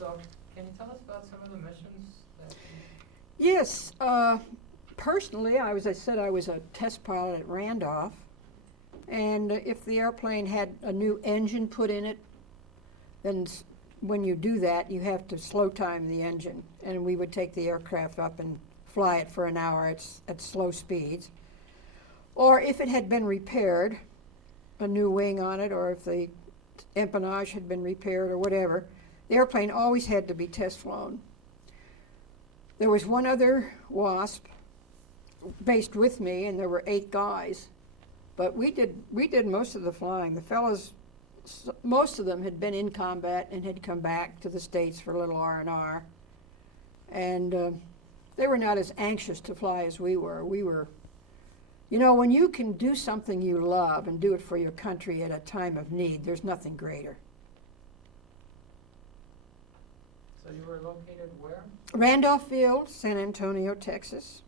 So, can you tell us about some of the missions that Yes. Personally, as I said, I was a test pilot at Randolph. And if the airplane had a new engine put in it, then when you do that, you have to slow time the engine. And we would take the aircraft up and fly it for an hour at slow speeds. Or if it had been repaired, a new wing on it, or if the empennage had been repaired or whatever, the airplane always had to be test flown. There was one other Wasp based with me, and there were 8 guys. But we did most of the flying. The fellows, most of them had been in combat and had come back to the States for a little R&R. And they were not as anxious to fly as we were. We were, you know, when you can do something you love and do it for your country at a time of need, there's nothing greater. So you were located where? Randolph Field, San Antonio, Texas.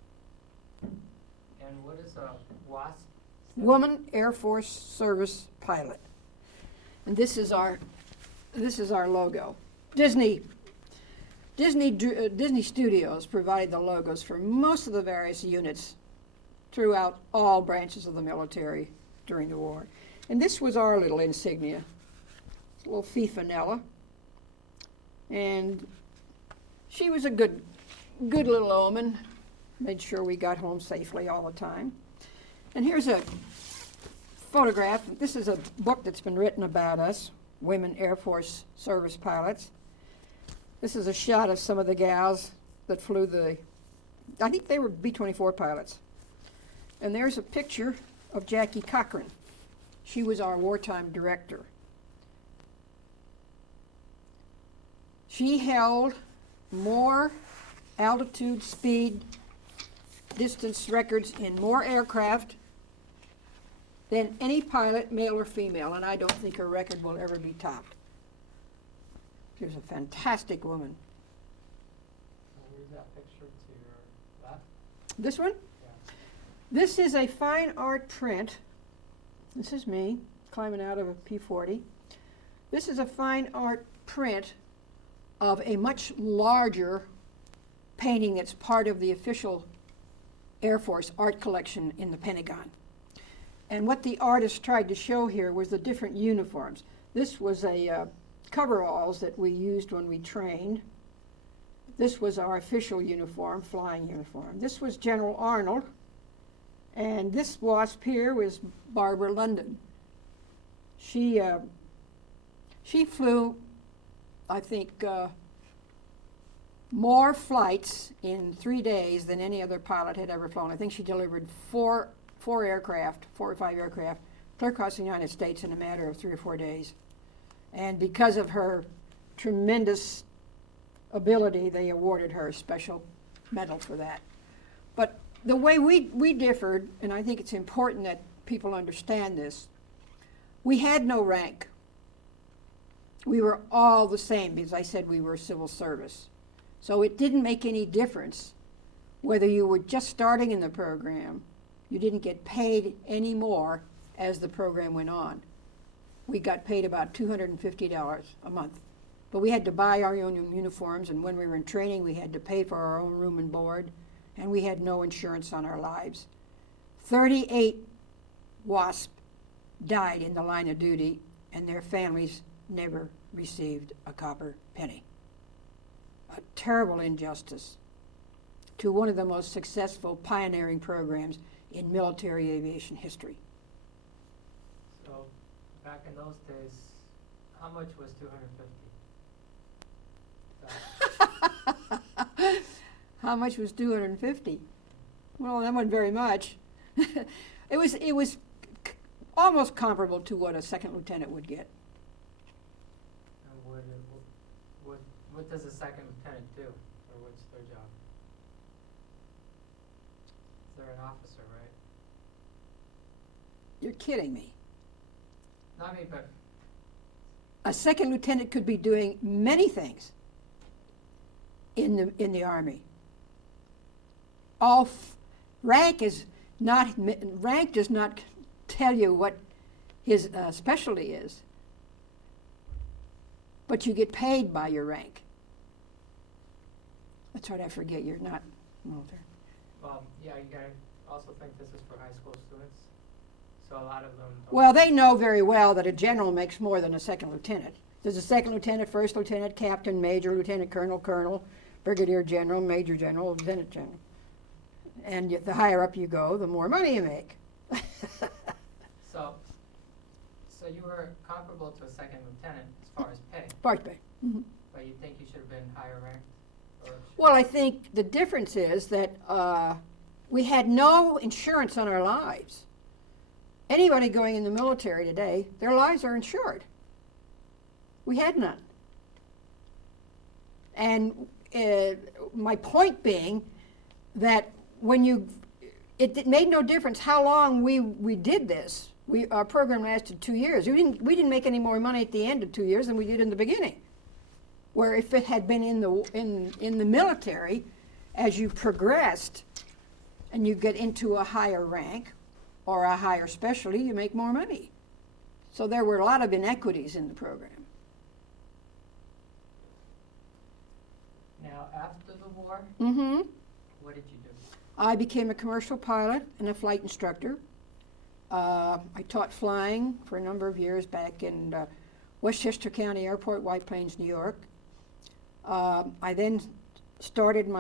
And what is a WASP? Woman Air Force Service Pilot. And this is our logo. Disney Studios provided the logos for most of the various units throughout all branches of the military during the war. And this was our little insignia, a little Fifanella. And she was a good little omen, made sure we got home safely all the time. And here's a photograph. This is a book that's been written about us, Women Air Force Service Pilots. This is a shot of some of the gals that flew I think they were B-24 pilots. And there's a picture of Jackie Cochran. She was our wartime director. She held more altitude, speed, distance records in more aircraft than any pilot, male or female, and I don't think her record will ever be topped. She was a fantastic woman. Where's that picture to your left? This one? Yeah. This is a fine art print. This is me climbing out of a P-40. This is a fine art print of a much larger painting that's part of the official Air Force art collection in the Pentagon. And what the artist tried to show here was the different uniforms. This was a coveralls that we used when we trained. This was our official uniform, flying uniform. This was General Arnold. And this WASP here was Barbara London. She flew, I think, more flights in 3 days than any other pilot had ever flown. I think she delivered four or five aircraft, clear across the United States in a matter of 3 or 4 days. And because of her tremendous ability, they awarded her a special medal for that. But the way we differed, and I think it's important that people understand this, we had no rank. We were all the same because I said we were civil service. So it didn't make any difference whether you were just starting in the program. You didn't get paid any more as the program went on. We got paid about $250 a month. But we had to buy our own uniforms, and when we were in training, we had to pay for our own room and board, and we had no insurance on our lives. 38 WASP died in the line of duty, and their families never received a copper penny. A terrible injustice to one of the most successful pioneering programs in military aviation history. So, back in those days, how much was 250? How much was 250? Well, that wasn't very much. It was almost comparable to what a second lieutenant would get. And what does a second lieutenant do, or what's their job? They're an officer, right? You're kidding me. Not me, but A second lieutenant could be doing many things in the Army. Rank does not tell you what his specialty is, but you get paid by your rank. That's right, I forget, you're not military. Yeah, you gotta also think this is for high school students, so a lot of them don't. Well, they know very well that a general makes more than a second lieutenant. There's a second lieutenant, first lieutenant, captain, major, lieutenant colonel, colonel, brigadier general, major general, lieutenant general. And the higher up you go, the more money you make. So you were comparable to a second lieutenant as far as pay, Part pay. but you think you should have been higher ranked? Or Well, I think the difference is that we had no insurance on our lives. Anybody going in the military today, their lives are insured. We had none. And my point being that when it made no difference how long we did this. Our program lasted 2 years. We didn't make any more money at the end of 2 years than we did in the beginning. Where if it had been in the military, as you progressed and you get into a higher rank or a higher specialty, you make more money. So there were a lot of inequities in the program. Now, after the war, Mm-hmm. what did you do? I became a commercial pilot and a flight instructor. I taught flying for a number of years back in Westchester County Airport, White Plains, New York. I then started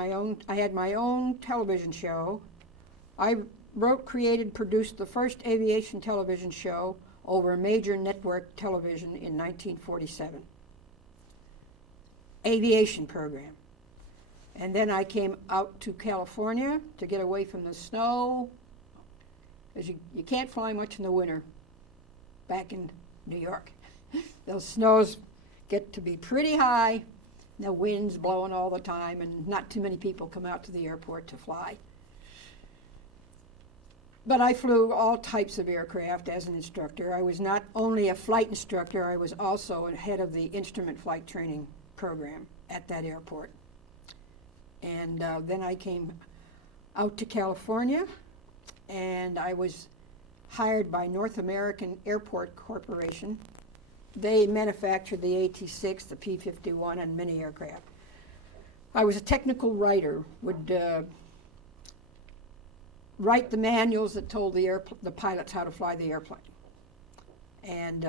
I had my own television show. I wrote, created, produced the first aviation television show over major network television in 1947. Aviation program. And then I came out to California to get away from the snow, because you can't fly much in the winter back in New York. Those snows get to be pretty high, and the wind's blowing all the time, and not too many people come out to the airport to fly. But I flew all types of aircraft as an instructor. I was not only a flight instructor, I was also head of the instrument flight training program at that airport. And then I came out to California, and I was hired by North American Airport Corporation. They manufactured the AT-6, the P-51, and many aircraft. I was a technical writer, would write the manuals that told the pilots how to fly the airplane. And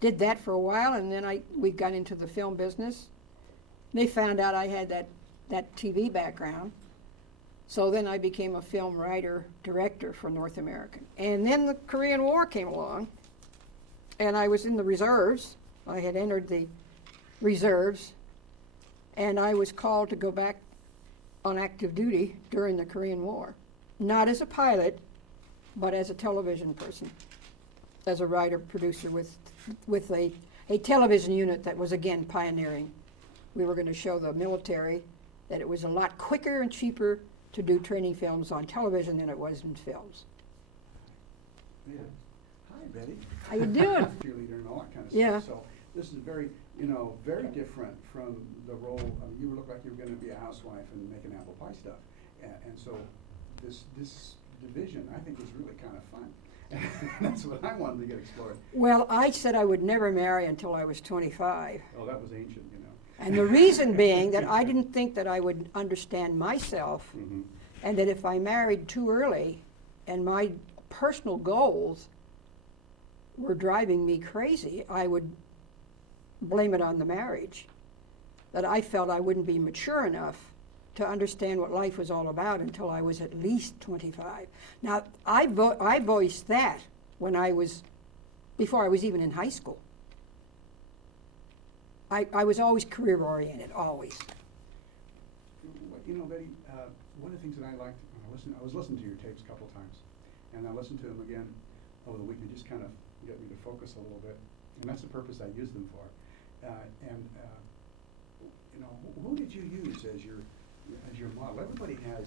did that for a while, and then we got into the film business. They found out I had that TV background. So then I became a film writer, director for North American. And then the Korean War came along, and I was in the reserves. I had entered the reserves, and I was called to go back on active duty during the Korean War. Not as a pilot, but as a television person, as a writer, producer with a television unit that was, again, pioneering. We were going to show the military that it was a lot quicker and cheaper to do training films on television than it was in films. Yeah. Hi, Betty. How you doing? Cheerleader and all that kind of Yeah. stuff. So this is very different from the role. I mean, you look like you were going to be a housewife and making apple pie stuff, and so this division I think is really kind of fun. That's what I wanted to get explored. Well, I said I would never marry until I was 25. Oh, that was ancient, you know. And the reason being that I didn't think that I would understand myself, Mm-hmm. and that if I married too early and my personal goals were driving me crazy, I would blame it on the marriage. That I felt I wouldn't be mature enough to understand what life was all about until I was at least 25. Now, I voiced that before I was even in high school. I was always career-oriented, always. You know, Betty, one of the things that I liked, I was listening to your tapes a couple times, and I listened to them again over the weekend, just kind of get me to focus a little bit, and that's the purpose I use them for. Who did you use as your model? Everybody has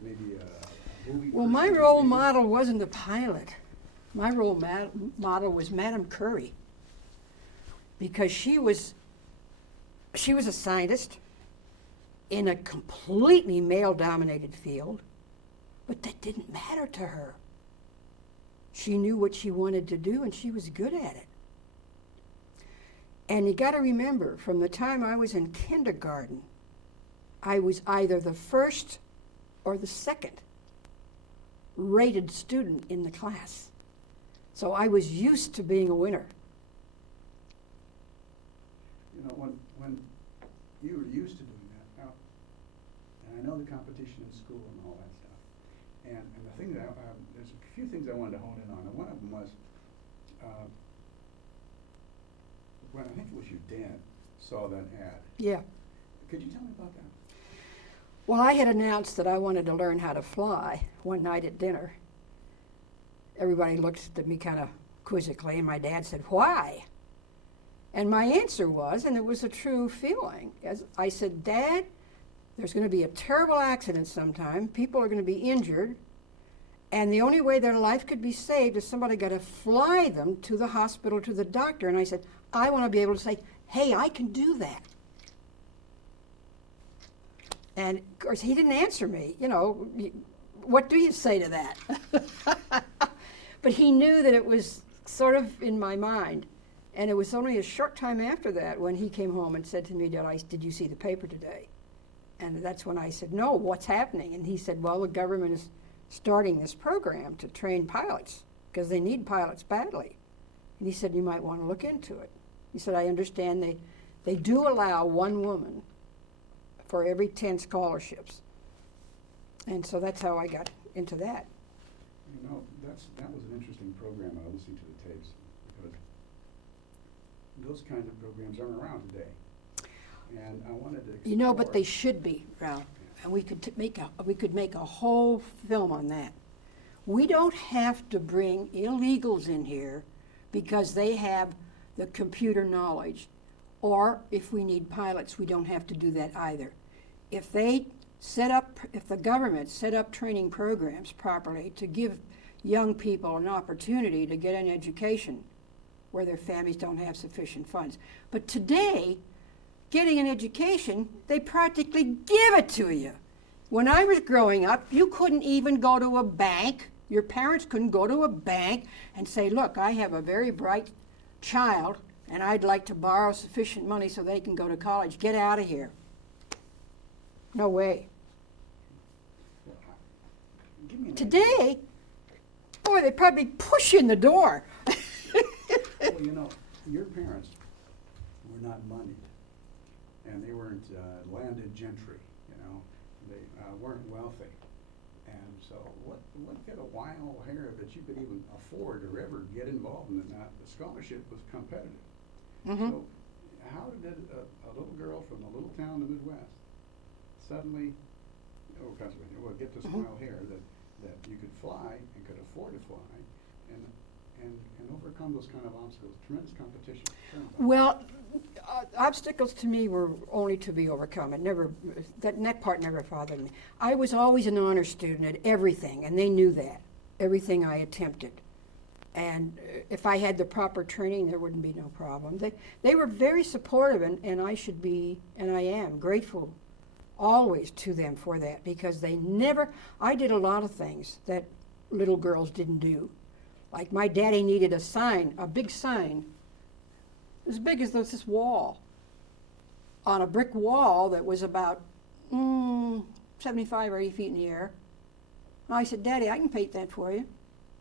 maybe a movie. Well, my person, role maybe. model wasn't the pilot. My role model was Madame Curie, because she was a scientist in a completely male-dominated field, but that didn't matter to her. She knew what she wanted to do, and she was good at it. And you got to remember, from the time I was in kindergarten, I was either the first or the second rated student in the class. So I was used to being a winner. You know, when you were used to doing that, now, and I know the competition in school and all that stuff, and the thing that there's a few things I wanted to hone in on, and one of them was when I think it was your dad saw that ad. Yeah. Could you tell me about that? Well, I had announced that I wanted to learn how to fly one night at dinner. Everybody looked at me kind of quizzically, and my dad said, "Why?" And my answer was, and it was a true feeling, as I said, "Dad, there's going to be a terrible accident sometime. People are going to be injured. And the only way their life could be saved is somebody got to fly them to the hospital, to the doctor." And I said, "I want to be able to say, hey, I can do that." And of course, he didn't answer me. You know, what do you say to that? But he knew that it was sort of in my mind. And it was only a short time after that when he came home and said to me, "Did you see the paper today?" And that's when I said, "No, what's happening?" And he said, "Well, the government is starting this program to train pilots because they need pilots badly." And he said, "You might want to look into it." He said, "I understand they do allow one woman for every 10 scholarships." And so that's how I got into that. You know, that was an interesting program. I listened to the tapes because those kinds of programs aren't around today. And I wanted to explore. You know, but they should be, Ralph. And we could make a whole film on that. We don't have to bring illegals in here because they have the computer knowledge. Or if we need pilots, we don't have to do that either. If the government set up training programs properly to give young people an opportunity to get an education where their families don't have sufficient funds. But today, getting an education, they practically give it to you. When I was growing up, you couldn't even go to a bank. Your parents couldn't go to a bank and say, "Look, I have a very bright child and I'd like to borrow sufficient money so they can go to college. Get out of here." No way. Well, give me an Today, boy, they probably push you in the door. Well, you know, your parents were not moneyed, and they weren't landed gentry. You know, they weren't wealthy, and so what could a while here that you could even afford or ever get involved in that? The scholarship was competitive. Mm-hmm. So, how did a little girl from a little town in the Midwest suddenly, Pennsylvania, get this Mm-hmm. smile here that you could fly and could afford to fly, and overcome those kind of obstacles? Tremendous competition. Well, obstacles to me were only to be overcome. That part never bothered me. I was always an honor student at everything, and they knew that, everything I attempted. And if I had the proper training, there wouldn't be no problem. They were very supportive, and I should be, and I am, grateful always to them for that, because I did a lot of things that little girls didn't do. Like my daddy needed a sign, a big sign, as big as this wall, on a brick wall that was about 75 or 80 feet in the air. And I said, "Daddy, I can paint that for you."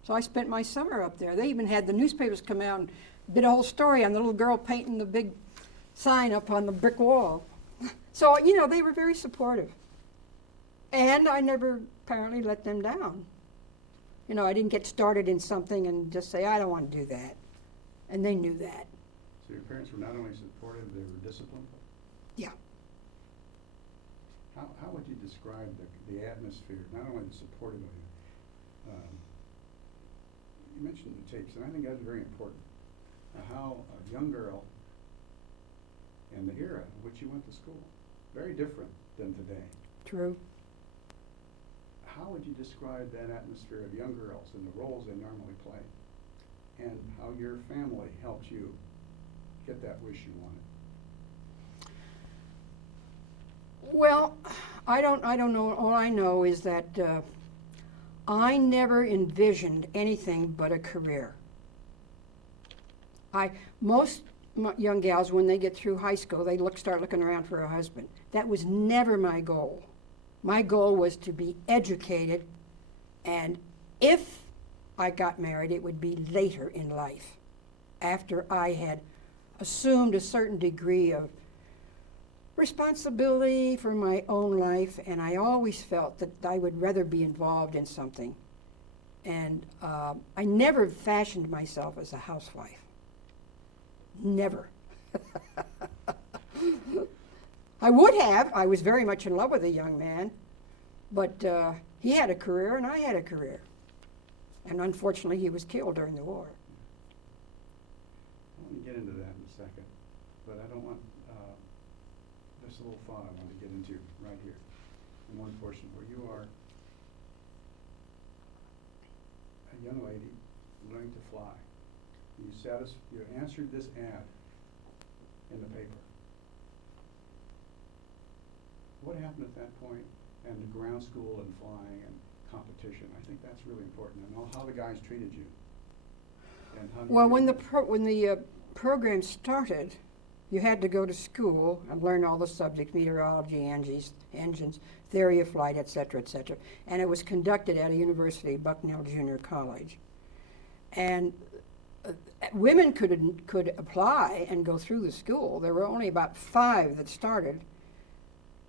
So I spent my summer up there. They even had the newspapers come out and did a whole story on the little girl painting the big sign up on the brick wall. So, you know, they were very supportive. And I never apparently let them down. You know, I didn't get started in something and just say, "I don't want to do that." And they knew that. So your parents were not only supportive, they were disciplined? Yeah. How would you describe the atmosphere, not only the supportive of you? You mentioned the tapes, and I think that's very important. How a young girl in the era in which you went to school, very different than today. True. How would you describe that atmosphere of young girls and the roles they normally play, and how your family helped you get that wish you wanted? Well, I don't know. All I know is that I never envisioned anything but a career. Most young gals, when they get through high school, they start looking around for a husband. That was never my goal. My goal was to be educated, and if I got married, it would be later in life, after I had assumed a certain degree of responsibility for my own life, and I always felt that I would rather be involved in something. And I never fashioned myself as a housewife. Never. I would have. I was very much in love with a young man, but he had a career and I had a career. And unfortunately, he was killed during the war. I want to get into that in a second, but I don't want, just a little thought I want to get into right here, in one portion where you are a young lady learning to fly. You answered this ad in the paper. What happened at that point, and the ground school and flying and competition? I think that's really important, and how the guys treated you. And how you Well, when treated the program started, you had to go to school and learn all the subjects: meteorology, engines, theory of flight, et cetera, and it was conducted at a university, Bucknell Junior College. And women could apply and go through the school. There were only about 5 that started,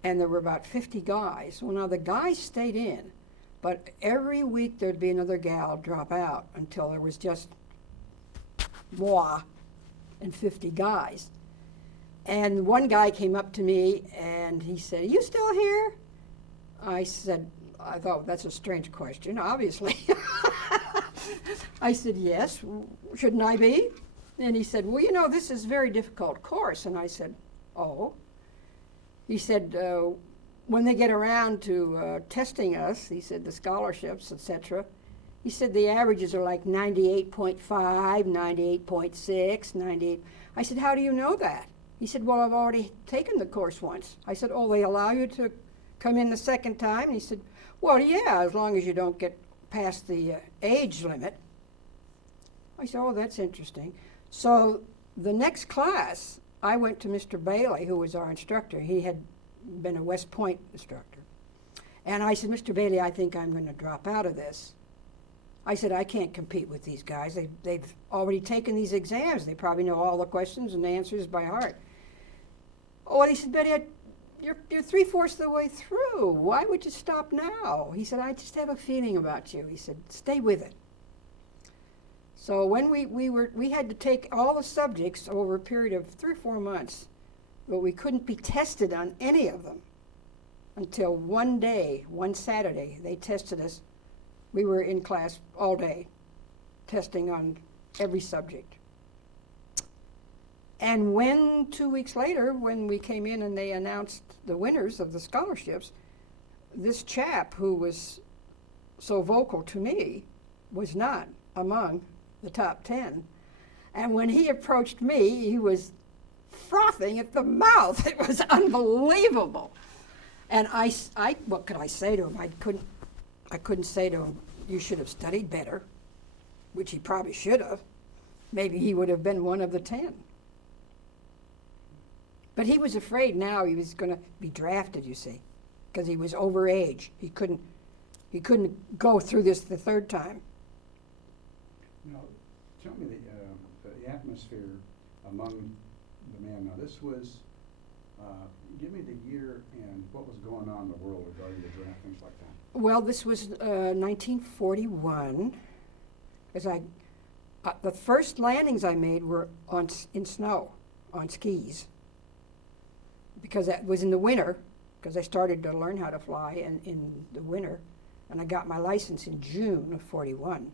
and there were about 50 guys. Well, now the guys stayed in, but every week there'd be another gal drop out until there was just moi and 50 guys. And one guy came up to me and he said, "Are you still here?" I said, I thought, that's a strange question, obviously. I said, "Yes, shouldn't I be?" And he said, "Well, you know, this is a very difficult course." And I said, "Oh." He said, when they get around to testing us, he said, the scholarships, etc., he said the averages are like 98.5, 98.6, 98. I said, "How do you know that?" He said, "Well, I've already taken the course once." I said, "Oh, they allow you to come in the second time?" And he said, "Well, yeah, as long as you don't get past the age limit." I said, "Oh, that's interesting." So the next class, I went to Mr. Bailey, who was our instructor. He had been a West Point instructor. And I said, "Mr. Bailey, I think I'm going to drop out of this." I said, "I can't compete with these guys. They've already taken these exams. They probably know all the questions and the answers by heart." Oh, and he said, "Betty, you're 3/4 of the way through. Why would you stop now?" He said, "I just have a feeling about you." He said, "Stay with it." So when we had to take all the subjects over a period of 3 or 4 months, but we couldn't be tested on any of them until one day, one Saturday, they tested us. We were in class all day, testing on every subject. And when 2 weeks later, when we came in and they announced the winners of the scholarships, this chap who was so vocal to me was not among the top 10. And when he approached me, he was frothing at the mouth. It was unbelievable. And I what could I say to him? I couldn't say to him, "You should have studied better," which he probably should have. Maybe he would have been one of the 10. But he was afraid now he was going to be drafted, you see, because he was over age. He couldn't go through this the 3rd time. Now, tell me the atmosphere among the men. Now, this was, give me the year and what was going on in the world regarding the draft, things like that. Well, this was 1941. The first landings I made were in snow, on skis, because that was in the winter, because I started to learn how to fly in the winter, and I got my license in June of 41.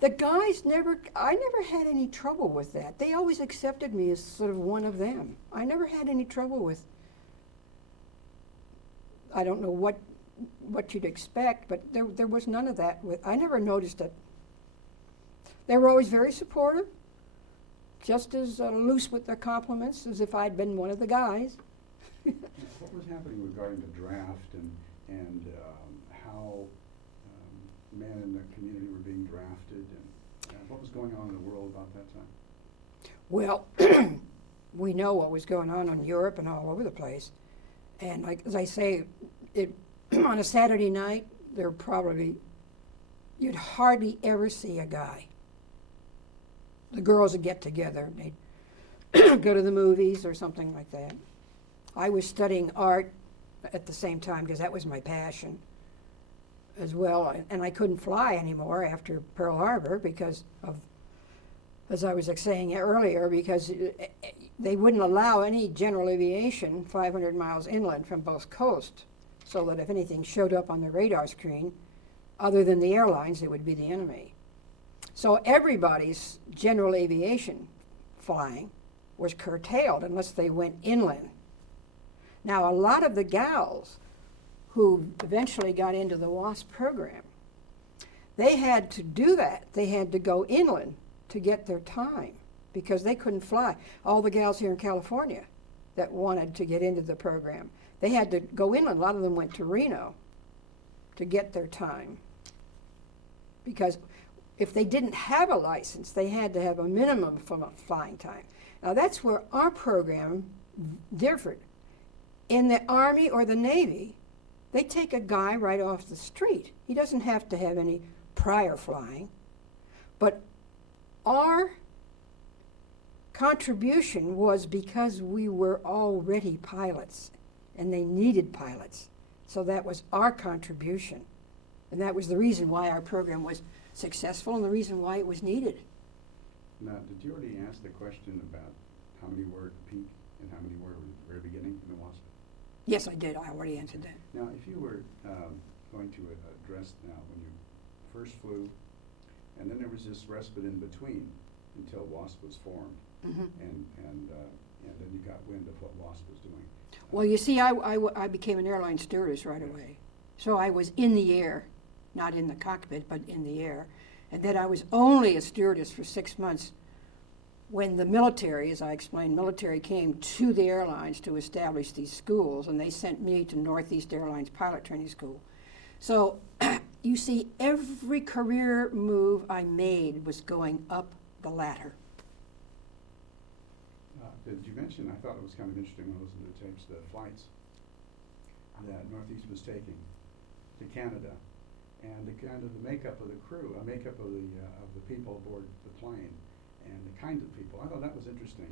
The guys I never had any trouble with that. They always accepted me as sort of one of them. I never had any trouble with, I don't know what you'd expect, but there was none of that. I never noticed it. They were always very supportive, just as loose with their compliments as if I'd been one of the guys. What was happening regarding the draft and how men in the community were being drafted, and what was going on in the world about that time? Well, we know what was going on in Europe and all over the place. And like as I say, on a Saturday night, you'd hardly ever see a guy. The girls would get together and they'd go to the movies or something like that. I was studying art at the same time because that was my passion as well. And I couldn't fly anymore after Pearl Harbor because of, as I was saying earlier, because they wouldn't allow any general aviation 500 miles inland from both coasts, so that if anything showed up on the radar screen, other than the airlines, it would be the enemy. So everybody's general aviation flying was curtailed unless they went inland. Now, a lot of the gals who eventually got into the Wasp program, they had to do that. They had to go inland to get their time because they couldn't fly. All the gals here in California that wanted to get into the program, they had to go inland. A lot of them went to Reno to get their time because if they didn't have a license, they had to have a minimum flying time. Now that's where our program differed. In the Army or the Navy, they take a guy right off the street. He doesn't have to have any prior flying. But our contribution was because we were already pilots, and they needed pilots. So that was our contribution. And that was the reason why our program was successful and the reason why it was needed. Now, did you already ask the question about how many were at the peak and how many were at the very beginning in the Wasp? Yes, I did. I already answered that. Now, if you were going to address now when you first flew, and then there was this respite in between until Wasp was formed, and then you got wind of what Wasp was doing. Well, you see, I became an airline stewardess right away. So I was in the air, not in the cockpit, but in the air. And then I was only a stewardess for 6 months when the military, as I explained, military came to the airlines to establish these schools, and they sent me to Northeast Airlines Pilot Training School. So you see, every career move I made was going up the ladder. Did you mention, I thought it was kind of interesting when I listened to the tapes, the flights that Northeast was taking to Canada, and the kind of the makeup of the crew, makeup of the people aboard the plane, and the kind of people. I thought that was interesting.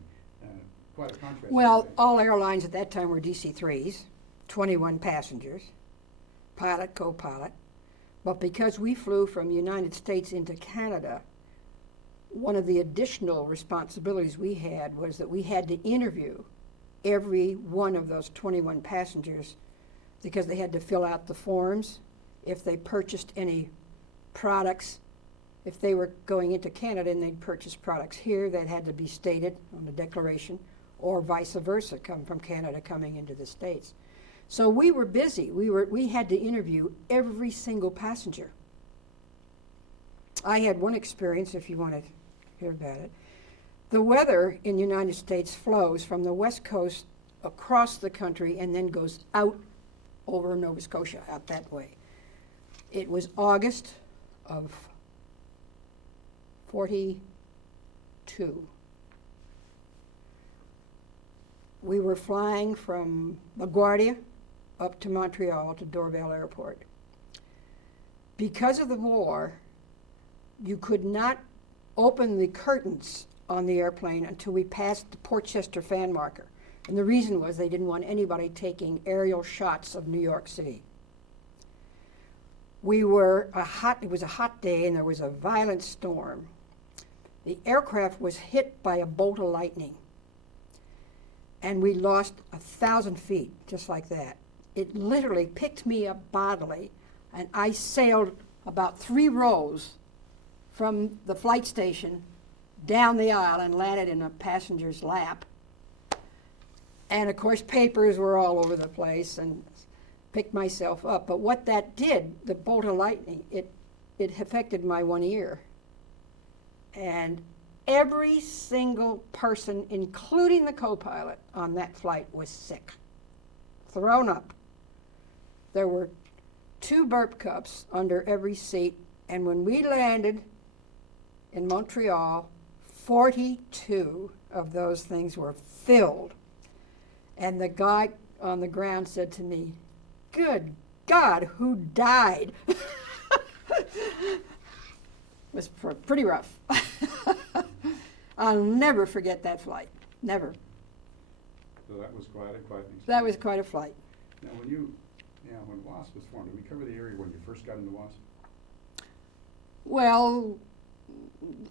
Quite a contrast. Well, all airlines at that time were DC-3s, 21 passengers, pilot, co-pilot. But because we flew from the United States into Canada, one of the additional responsibilities we had was that we had to interview every one of those 21 passengers because they had to fill out the forms if they purchased any products. If they were going into Canada and they'd purchase products here, that had to be stated on the declaration, or vice versa, come from Canada coming into the States. So we were busy. We had to interview every single passenger. I had one experience, if you want to hear about it. The weather in the United States flows from the West Coast across the country and then goes out over Nova Scotia, out that way. It was August of 42. We were flying from LaGuardia up to Montreal to Dorval Airport. Because of the war, you could not open the curtains on the airplane until we passed the Portchester fan marker. And the reason was they didn't want anybody taking aerial shots of New York City. It was a hot day and there was a violent storm. The aircraft was hit by a bolt of lightning. And we lost 1,000 feet, just like that. It literally picked me up bodily, and I sailed about 3 rows from the flight station down the aisle and landed in a passenger's lap. And of course, papers were all over the place and picked myself up. But what that did, the bolt of lightning, it affected my one ear. And every single person, including the co-pilot on that flight, was sick, thrown up. There were 2 burp cups under every seat, and when we landed in Montreal, 42 of those things were filled. And the guy on the ground said to me, "Good God, who died?" It was pretty rough. I'll never forget that flight. Never. So that was quite an experience. That was quite a flight. Now, when Wasp was formed, did we cover the area when you first got into Wasp? Well,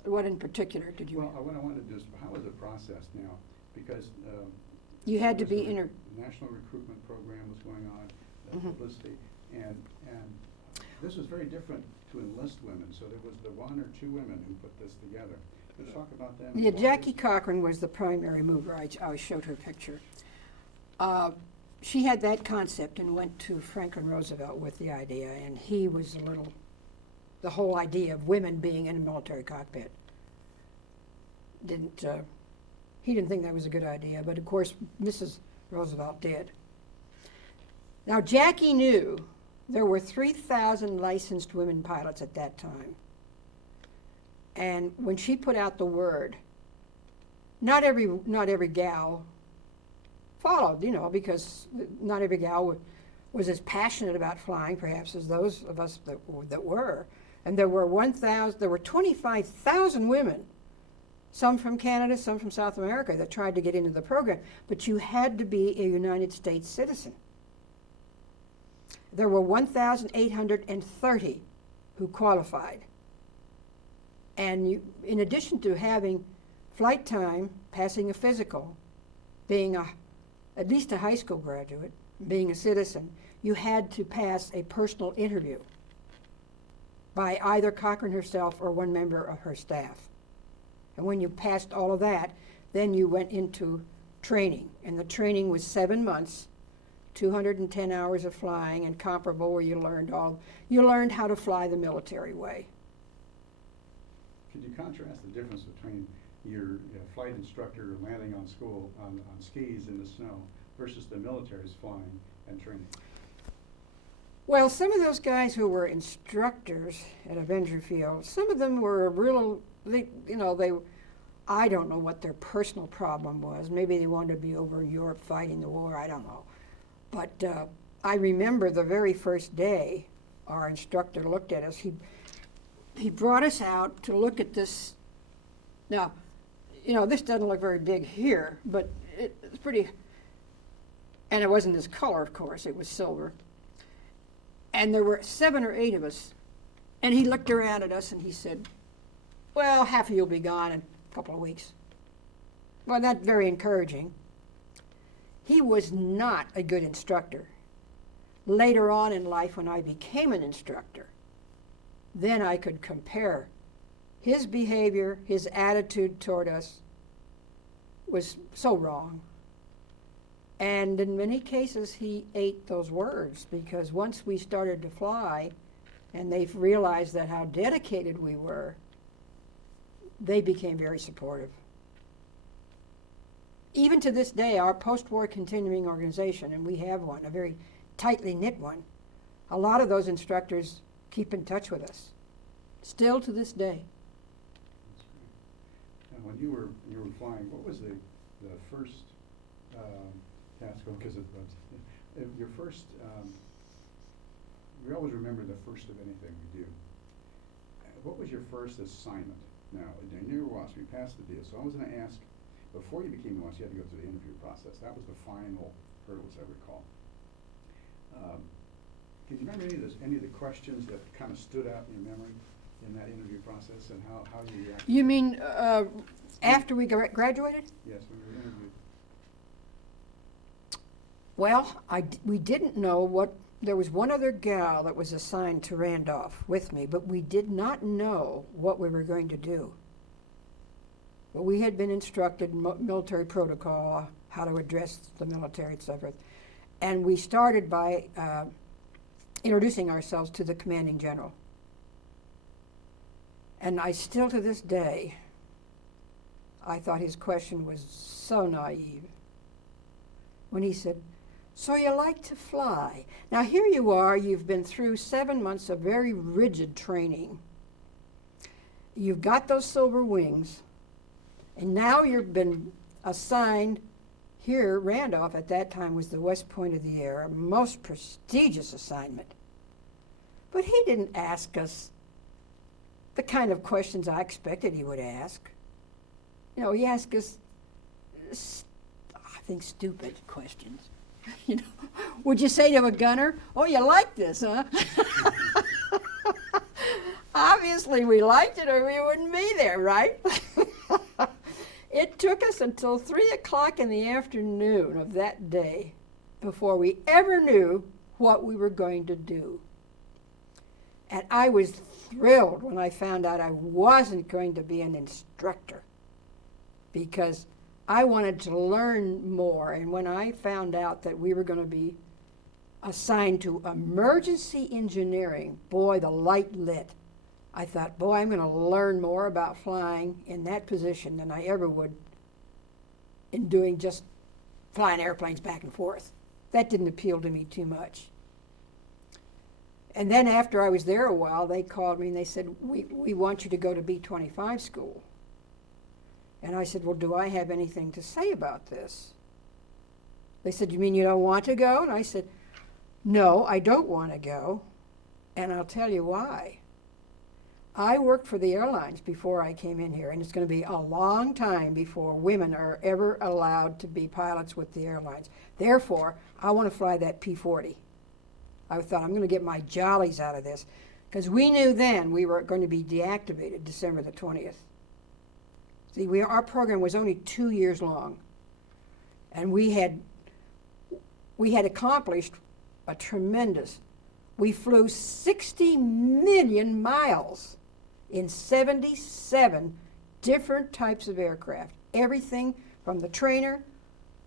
what in particular did you? Well, what I wanted to do is, how was the process now? Because you had to be the national recruitment program was going on, publicity, and this was very different to enlist women. So there was the one or two women who put this together. Could you talk about that? Yeah, Jackie Cochran was the primary mover. I showed her picture. She had that concept and went to Franklin Roosevelt with the idea, and he was the whole idea of women being in a military cockpit. He didn't think that was a good idea, but of course Mrs. Roosevelt did. Now Jackie knew there were 3,000 licensed women pilots at that time. And when she put out the word, not every gal followed, because not every gal was as passionate about flying, perhaps, as those of us that were. And there were 25,000 women, some from Canada, some from South America, that tried to get into the program. But you had to be a United States citizen. There were 1,830 who qualified. And in addition to having flight time, passing a physical, being at least a high school graduate, being a citizen, you had to pass a personal interview by either Cochran herself or one member of her staff. And when you passed all of that, then you went into training. And the training was 7 months, 210 hours of flying, and comparable, where you learned how to fly the military way. Could you contrast the difference between your flight instructor landing on skis in the snow versus the military's flying and training? Well, some of those guys who were instructors at Avenger Field, some of them were I don't know what their personal problem was. Maybe they wanted to be over in Europe fighting the war, I don't know. But I remember the very first day our instructor looked at us. He brought us out to look at this. Now, this doesn't look very big here, but it's pretty, and it wasn't this color, of course, it was silver. And there were 7 or 8 of us, and he looked around at us and he said, "Well, half of you'll be gone in a couple of weeks." Well, that's very encouraging. He was not a good instructor. Later on in life, when I became an instructor, then I could compare his behavior, his attitude toward us was so wrong. And in many cases, he ate those words, because once we started to fly and they realized that how dedicated we were, they became very supportive. Even to this day, our post-war continuing organization, and we have one, a very tightly knit one, a lot of those instructors keep in touch with us, still to this day. That's great. And when you were flying, what was the first task? Because your first, we always remember the first of anything we do. What was your first assignment? Now, you were Wasp, you passed the deal, so I was going to ask, before you became Wasp, you had to go through the interview process. That was the final hurdle, as I recall. Can you remember any of the questions that kind of stood out in your memory in that interview process, and how you reacted? You mean after we graduated? Yes, when you were interviewed. Well, we didn't know what. There was one other gal that was assigned to Randolph with me, but we did not know what we were going to do. But we had been instructed in military protocol, how to address the military, etc. And we started by introducing ourselves to the commanding general. And I still, to this day, I thought his question was so naive. When he said, "So you like to fly?" Now here you are, you've been through 7 months of very rigid training. You've got those silver wings, And now you've been assigned here, Randolph at that time was the West Point of the Air, a most prestigious assignment. But he didn't ask us the kind of questions I expected he would ask. You know, he asked us, I think, stupid questions. You know, would you say to a gunner, "Oh, you like this, huh?" Obviously, we liked it, or we wouldn't be there, right? It took us until 3 o'clock in the afternoon of that day before we ever knew what we were going to do. And I was thrilled when I found out I wasn't going to be an instructor, because I wanted to learn more. And when I found out that we were going to be assigned to emergency engineering, boy, the light lit. I thought, boy, I'm going to learn more about flying in that position than I ever would in doing just flying airplanes back and forth. That didn't appeal to me too much. And then after I was there a while, they called me and they said, we want you to go to B-25 school. And I said, well, do I have anything to say about this? They said, you mean you don't want to go? And I said, no, I don't want to go, and I'll tell you why. I worked for the airlines before I came in here, and it's going to be a long time before women are ever allowed to be pilots with the airlines. Therefore, I want to fly that P-40. I thought, I'm going to get my jollies out of this, because we knew then we were going to be deactivated December the 20th. See, our program was only 2 years long, and we had accomplished a tremendous. We flew 60 million miles in 77 different types of aircraft. Everything from the trainer,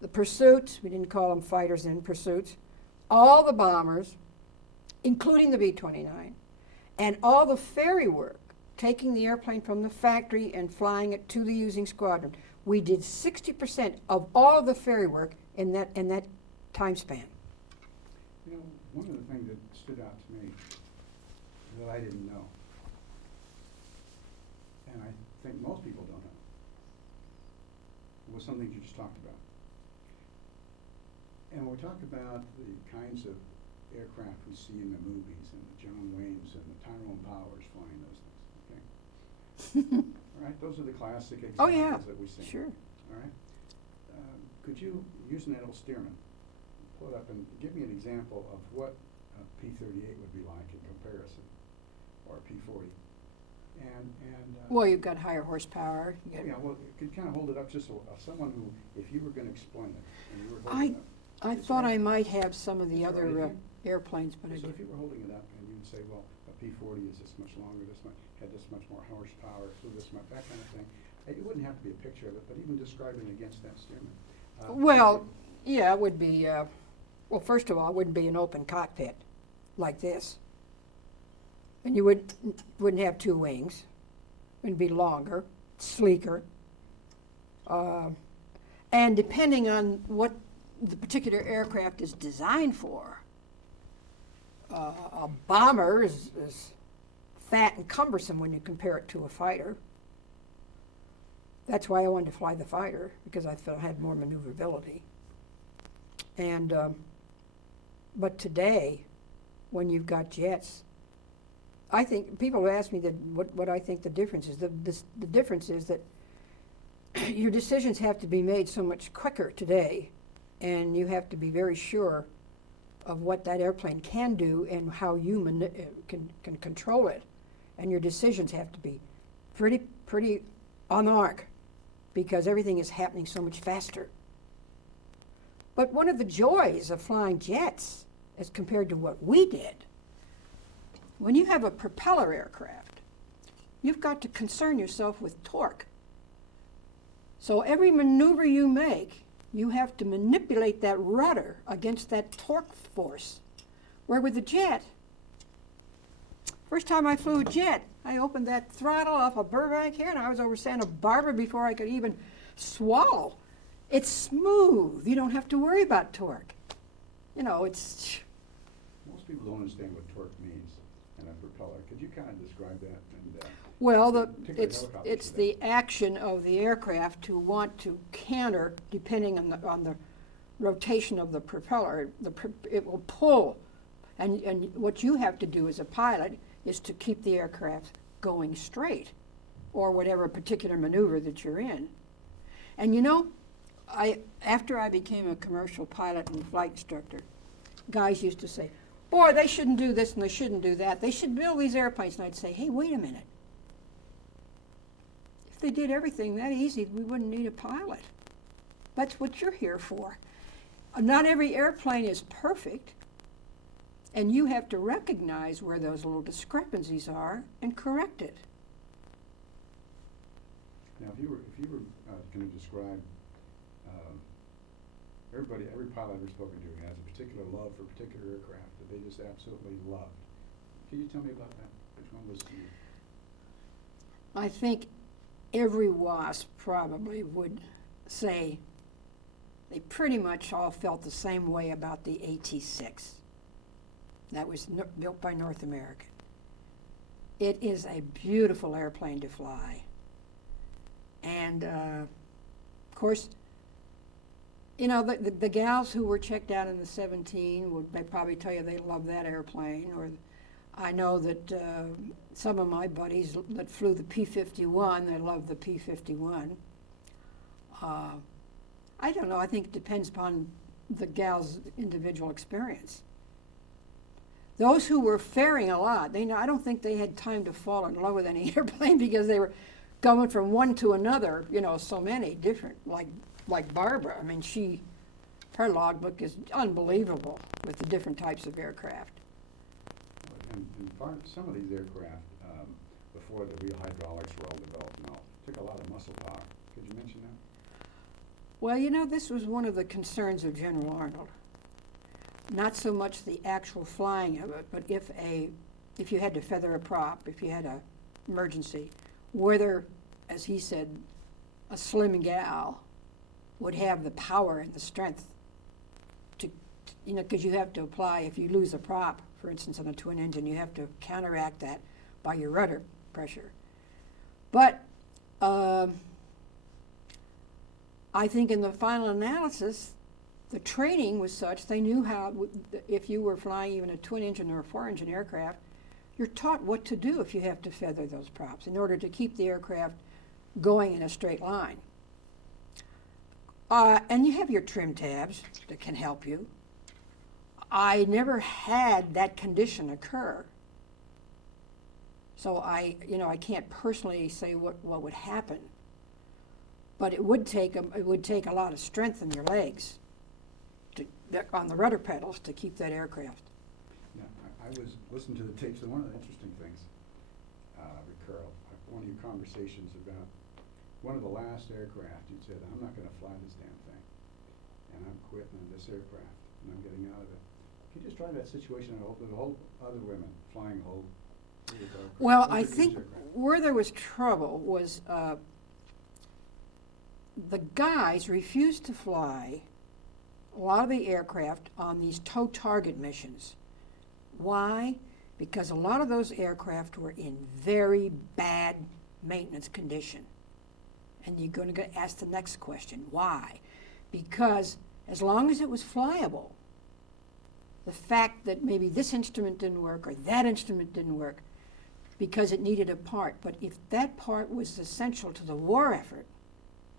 the pursuits, we didn't call them fighters in pursuits, all the bombers, including the B-29, and all the ferry work, taking the airplane from the factory and flying it to the using squadron. We did 60% of all of the ferry work in that time span. You know, one of the things that stood out to me that I didn't know, and I think most people don't know, was something you just talked about. And when we talk about the kinds of aircraft we see in the movies, and the John Waynes and the Tyrone Powers flying those things, okay? All right, those are the classic examples Oh, yeah, that we see. sure. All right. Could you, using that old Stearman, pull it up and give me an example of what a P-38 would be like in comparison, or a P-40? Well, you've got higher horsepower. Oh, yeah, well, could you kind of hold it up just so someone who, if you were going to explain it, and you were holding it up. I thought I might have some of the Is there other anything? airplanes, but I So if didn't. you were holding it up and you'd say, well, a P-40 is this much longer, this much, had this much more horsepower, flew this much, that kind of thing, it wouldn't have to be a picture of it, but even describing against that Stearman. Well, yeah, it would be, well, first of all, it wouldn't be an open cockpit like this. And you wouldn't have two wings. It would be longer, sleeker. And depending on what the particular aircraft is designed for, a bomber is fat and cumbersome when you compare it to a fighter. That's why I wanted to fly the fighter, because I felt I had more maneuverability. And but today, when you've got jets, I think people have asked me that what I think the difference is. The difference is that your decisions have to be made so much quicker today, and you have to be very sure of what that airplane can do and how you can control it, and your decisions have to be pretty on the mark, because everything is happening so much faster. But one of the joys of flying jets, as compared to what we did, when you have a propeller aircraft, you've got to concern yourself with torque. So every maneuver you make, you have to manipulate that rudder against that torque force. Where with the jet, first time I flew a jet, I opened that throttle off of Burbank here, and I was over Santa Barbara before I could even swallow. It's smooth. You don't have to worry about torque. You know, it's... Most people don't understand what torque means in a propeller. Could you kind of describe that? And, Well, Particularly it's helicopters the action of the aircraft to want to counter, depending on the rotation of the propeller. It will pull, and what you have to do as a pilot is to keep the aircraft going straight, or whatever particular maneuver that you're in. And you know, after I became a commercial pilot and flight instructor, guys used to say, "Boy, they shouldn't do this and they shouldn't do that. They should build these airplanes." And I'd say, "Hey, wait a minute. If they did everything that easy, we wouldn't need a pilot. That's what you're here for. Not every airplane is perfect, and you have to recognize where those little discrepancies are and correct it." Now, if you were going to describe every pilot I've ever spoken to has a particular love for a particular aircraft that they just absolutely loved. Can you tell me about that? Which one was to you? I think every WASP probably would say they pretty much all felt the same way about the AT-6. That was built by North American. It is a beautiful airplane to fly. And, of course, you know, the gals who were checked out in the 17 would probably tell you they love that airplane. Or I know that some of my buddies that flew the P-51, they love the P-51. I don't know. I think it depends upon the gal's individual experience. Those who were faring a lot, I don't think they had time to fall in love with any airplane because they were going from one to another, you know, so many different, like Barbara. I mean, her logbook is unbelievable with the different types of aircraft. And some of these aircraft, before the real hydraulics were all developed and all, took a lot of muscle power. Could you mention that? Well, you know, this was one of the concerns of General Arnold. Not so much the actual flying of it, but if you had to feather a prop, if you had an emergency, whether, as he said, a slim gal would have the power and the strength to you know, because you have to apply, if you lose a prop, for instance, on a twin engine, you have to counteract that by your rudder pressure. But I think in the final analysis, the training was such they knew how, if you were flying even a twin engine or a four engine aircraft, you're taught what to do if you have to feather those props in order to keep the aircraft going in a straight line. And you have your trim tabs that can help you. I never had that condition occur. So I can't personally say what would happen. But it would take a lot of strength in your legs on the rudder pedals to keep that aircraft. Yeah, I was listening to the tapes, and one of the interesting things, Carol, one of your conversations about one of the last aircraft, you said, "I'm not going to fly this damn thing, and I'm quitting on this aircraft, and I'm getting out of it." Can you just try that situation? I hope there's a whole other women flying a whole aircraft. Well, I think where there was trouble was the guys refused to fly a lot of the aircraft on these tow target missions. Why? Because a lot of those aircraft were in very bad maintenance condition. And you're going to ask the next question, why? Because as long as it was flyable, the fact that maybe this instrument didn't work or that instrument didn't work because it needed a part, but if that part was essential to the war effort,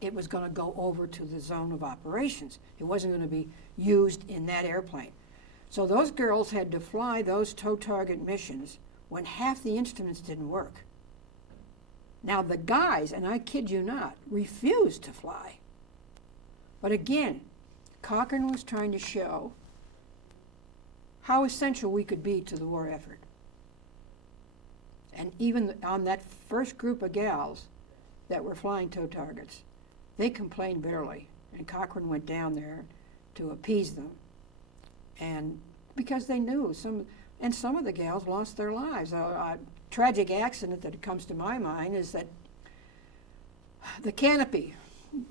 it was going to go over to the zone of operations. It wasn't going to be used in that airplane. So those girls had to fly those tow target missions when half the instruments didn't work. Now the guys, and I kid you not, refused to fly. But again, Cochrane was trying to show how essential we could be to the war effort. And even on that first group of gals that were flying tow targets, they complained bitterly, and Cochrane went down there to appease them. And because they knew some of the gals lost their lives. A tragic accident that comes to my mind is that the canopy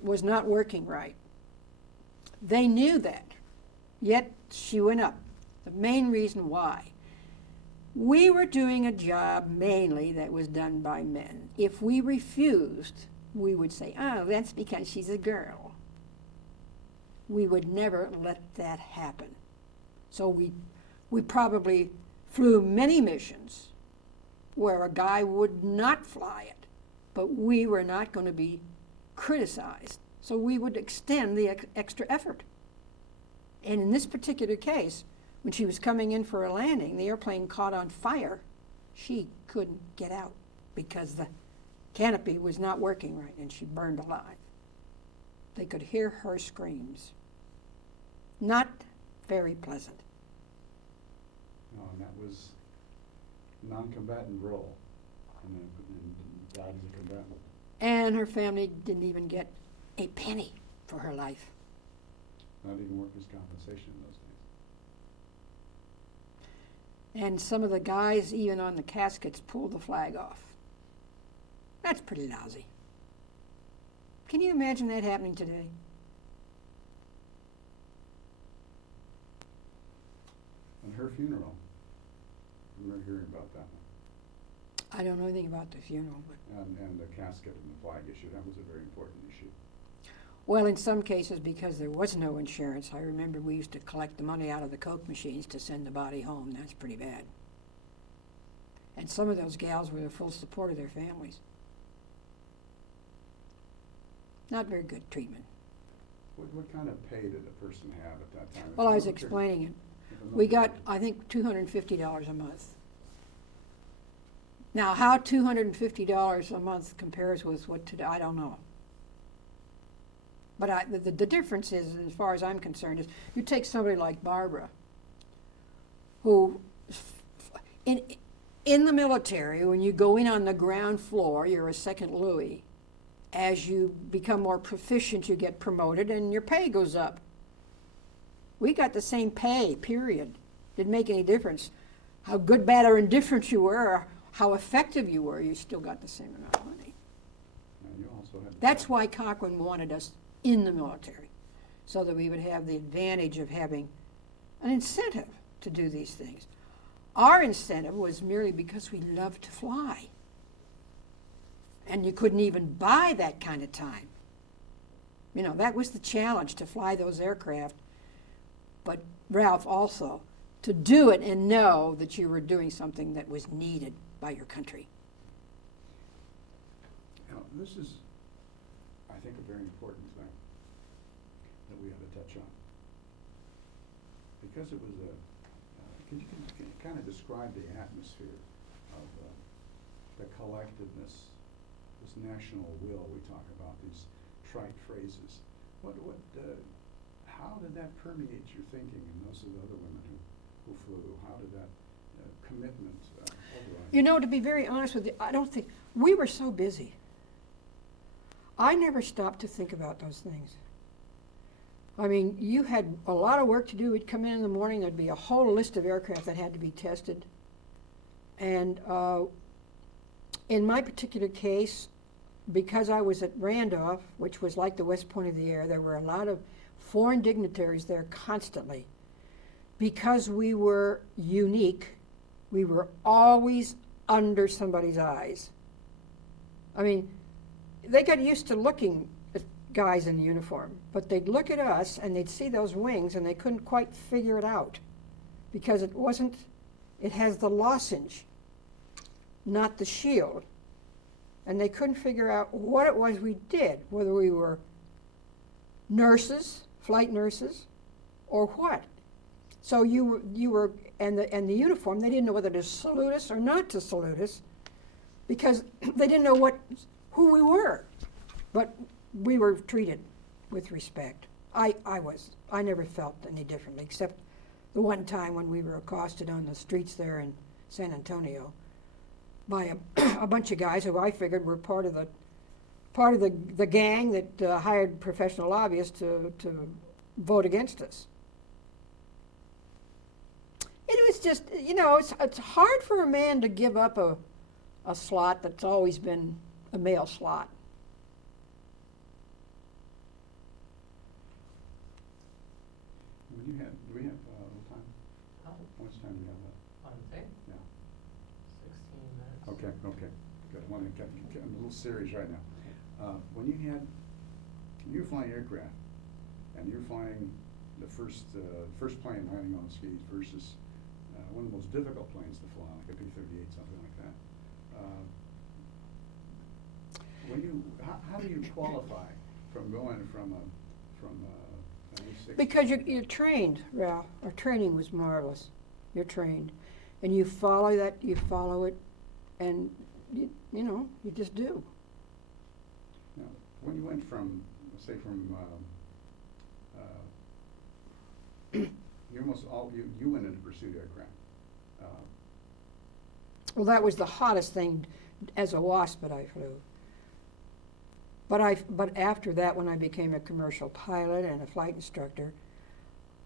was not working right. They knew that, yet she went up. The main reason why, We were doing a job mainly that was done by men. If we refused, we would say, oh, that's because she's a girl. We would never let that happen. So we probably flew many missions where a guy would not fly it, but we were not going to be criticized. So we would extend the extra effort. And in this particular case, when she was coming in for a landing, the airplane caught on fire. She couldn't get out because the canopy was not working right, and she burned alive. They could hear her screams. Not very pleasant. No, and that was non-combatant role, and died as a combatant. And her family didn't even get a penny for her life. Not even workers' compensation in those days. And some of the guys, even on the caskets, pulled the flag off. That's pretty lousy. Can you imagine that happening today? And her funeral, I remember hearing about that one. I don't know anything about the funeral, but And the casket and the flag issue, that was a very important issue. well, in some cases, because there was no insurance, I remember we used to collect the money out of the Coke machines to send the body home. That's pretty bad. And some of those gals were the full support of their families. Not very good treatment. What kind of pay did a person have at that time? Well, I was explaining it. We got, I think, $250 a month. Now, how $250 a month compares with what today, I don't know. But the difference is, as far as I'm concerned, is you take somebody like Barbara, who, in the military, when you go in on the ground floor, you're a second Louis. As you become more proficient, you get promoted and your pay goes up. We got the same pay, period. Didn't make any difference. How good, bad, or indifferent you were, or how effective you were, you still got the same amount of money. And you also had That's why Cochran wanted us in the military, so that we would have the advantage of having an incentive to do these things. Our incentive was merely because we loved to fly. And you couldn't even buy that kind of time. You know, that was the challenge, to fly those aircraft. But Ralph, also, to do it and know that you were doing something that was needed by your country. Now, this is, I think, a very important thing that we have to touch on. Because it was can you kind of describe the atmosphere of the collectiveness, this national will we talk about, these trite phrases. How did that permeate your thinking and those of the other women who flew? How did that commitment override? You know, to be very honest with you, I don't think, we were so busy. I never stopped to think about those things. I mean, you had a lot of work to do. We'd come in the morning, there'd be a whole list of aircraft that had to be tested. And in my particular case, because I was at Randolph, which was like the West Point of the Air, there were a lot of foreign dignitaries there constantly. Because we were unique, we were always under somebody's eyes. I mean, they got used to looking at guys in uniform, but they'd look at us and they'd see those wings and they couldn't quite figure it out because it has the lozenge, not the shield. And they couldn't figure out what it was we did, whether we were nurses, flight nurses, or what. So you were, and the uniform, they didn't know whether to salute us or not to salute us, because they didn't know who we were. But we were treated with respect. I never felt any differently, except the one time when we were accosted on the streets there in San Antonio by a bunch of guys who I figured were part of the gang that hired professional lobbyists to vote against us. It was just, you know, it's hard for a man to give up a slot that's always been a male slot. Do we have a little time? Oh, How much time do we have left? on the tape? Yeah. want to get a little serious right now. When you were flying aircraft, and you're flying the first plane landing on skis versus one of the most difficult planes to fly, like a P-38, something like that. How do you qualify from going from an A-6? Because you're trained, Ralph. Our training was marvelous. You're trained. And you follow that, you follow it, and you just do. Now, when you went from, say, you went into pursuit aircraft. Well, that was the hottest thing as a Wasp that I flew. But after that, when I became a commercial pilot and a flight instructor,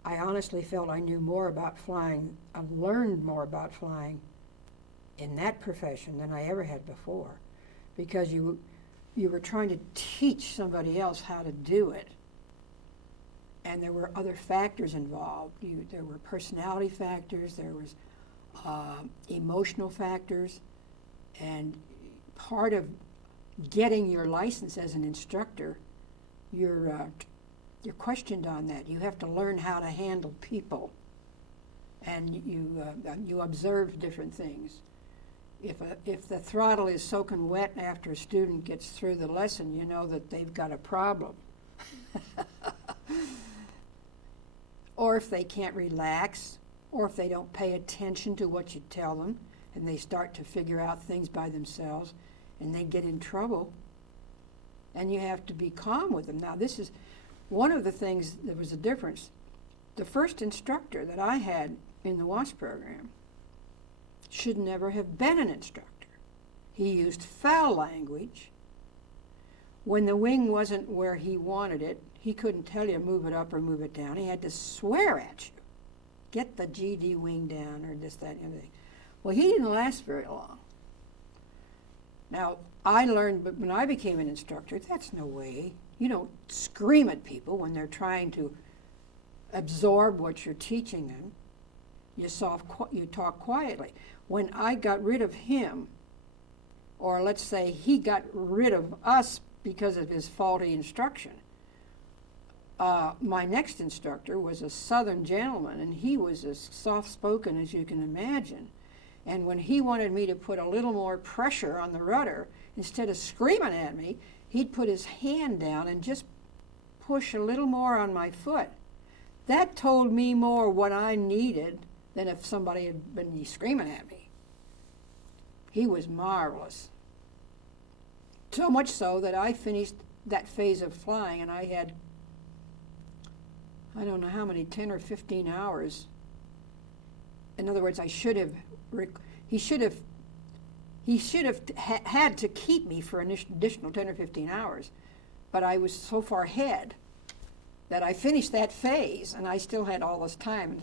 I honestly felt I knew more about flying, I learned more about flying in that profession than I ever had before, because you were trying to teach somebody else how to do it. And there were other factors involved. There were personality factors, there was emotional factors, and part of getting your license as an instructor, you're questioned on that. You have to learn how to handle people, and you observe different things. If the throttle is soaking wet after a student gets through the lesson, you know that they've got a problem. Or if they can't relax, or if they don't pay attention to what you tell them, and they start to figure out things by themselves, and they get in trouble, and you have to be calm with them. Now, this is one of the things that was a difference. The first instructor that I had in the Wasp program should never have been an instructor. He used foul language. When the wing wasn't where he wanted it, he couldn't tell you move it up or move it down. He had to swear at you. Get the GD wing down, or this, that, and everything. Well, he didn't last very long. Now, I learned, but when I became an instructor, that's no way. You don't scream at people when they're trying to absorb what you're teaching them. You talk quietly. When I got rid of him, or let's say he got rid of us because of his faulty instruction, my next instructor was a Southern gentleman, and he was as soft-spoken as you can imagine. And when he wanted me to put a little more pressure on the rudder, instead of screaming at me, he'd put his hand down and just push a little more on my foot. That told me more what I needed than if somebody had been screaming at me. He was marvelous. So much so that I finished that phase of flying, and I had, I don't know how many, 10 or 15 hours. In other words, he should have had to keep me for an additional 10 or 15 hours, but I was so far ahead that I finished that phase, and I still had all this time.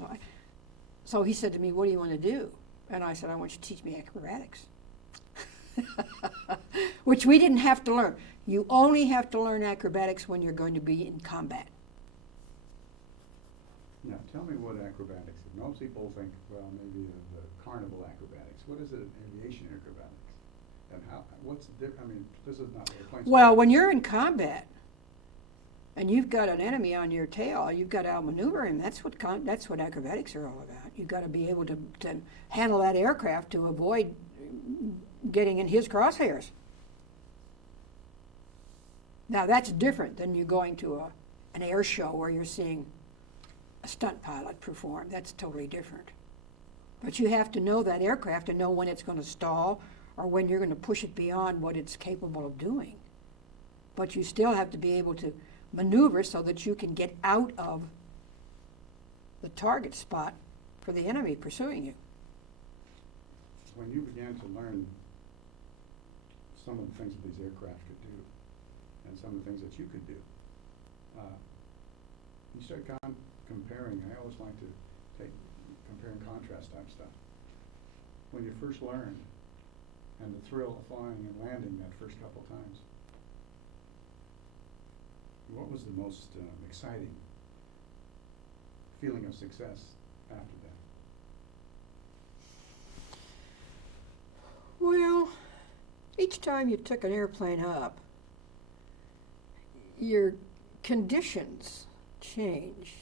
So he said to me, "What do you want to do?" And I said, "I want you to teach me acrobatics," which we didn't have to learn. You only have to learn acrobatics when you're going to be in combat. Now, tell me what acrobatics is. Most people think, well, maybe the carnival acrobatics. What is it, aviation acrobatics? And what's the difference? I mean, this is not what a plane's Well, when you're in combat and you've got an enemy on your tail, you've got to outmaneuver him. That's what acrobatics are all about. You've got to be able to handle that aircraft to avoid getting in his crosshairs. Now, that's different than you going to an air show where you're seeing a stunt pilot perform. That's totally different. But you have to know that aircraft and know when it's going to stall or when you're going to push it beyond what it's capable of doing. But you still have to be able to maneuver so that you can get out of the target spot for the enemy pursuing you. When you began to learn some of the things that these aircraft could do and some of the things that you could do, you start comparing. I always like to take compare and contrast type stuff. When you first learned and the thrill of flying and landing that first couple times, what was the most exciting feeling of success after that? Well, each time you took an airplane up, your conditions changed.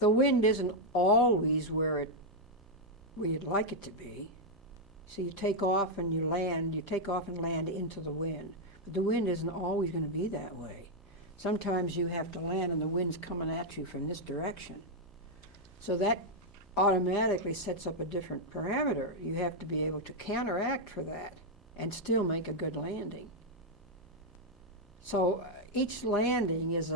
The wind isn't always where you'd like it to be. So you take off and you take off and land into the wind. But the wind isn't always going to be that way. Sometimes you have to land and the wind's coming at you from this direction. So that automatically sets up a different parameter. You have to be able to counteract for that and still make a good landing. So each landing is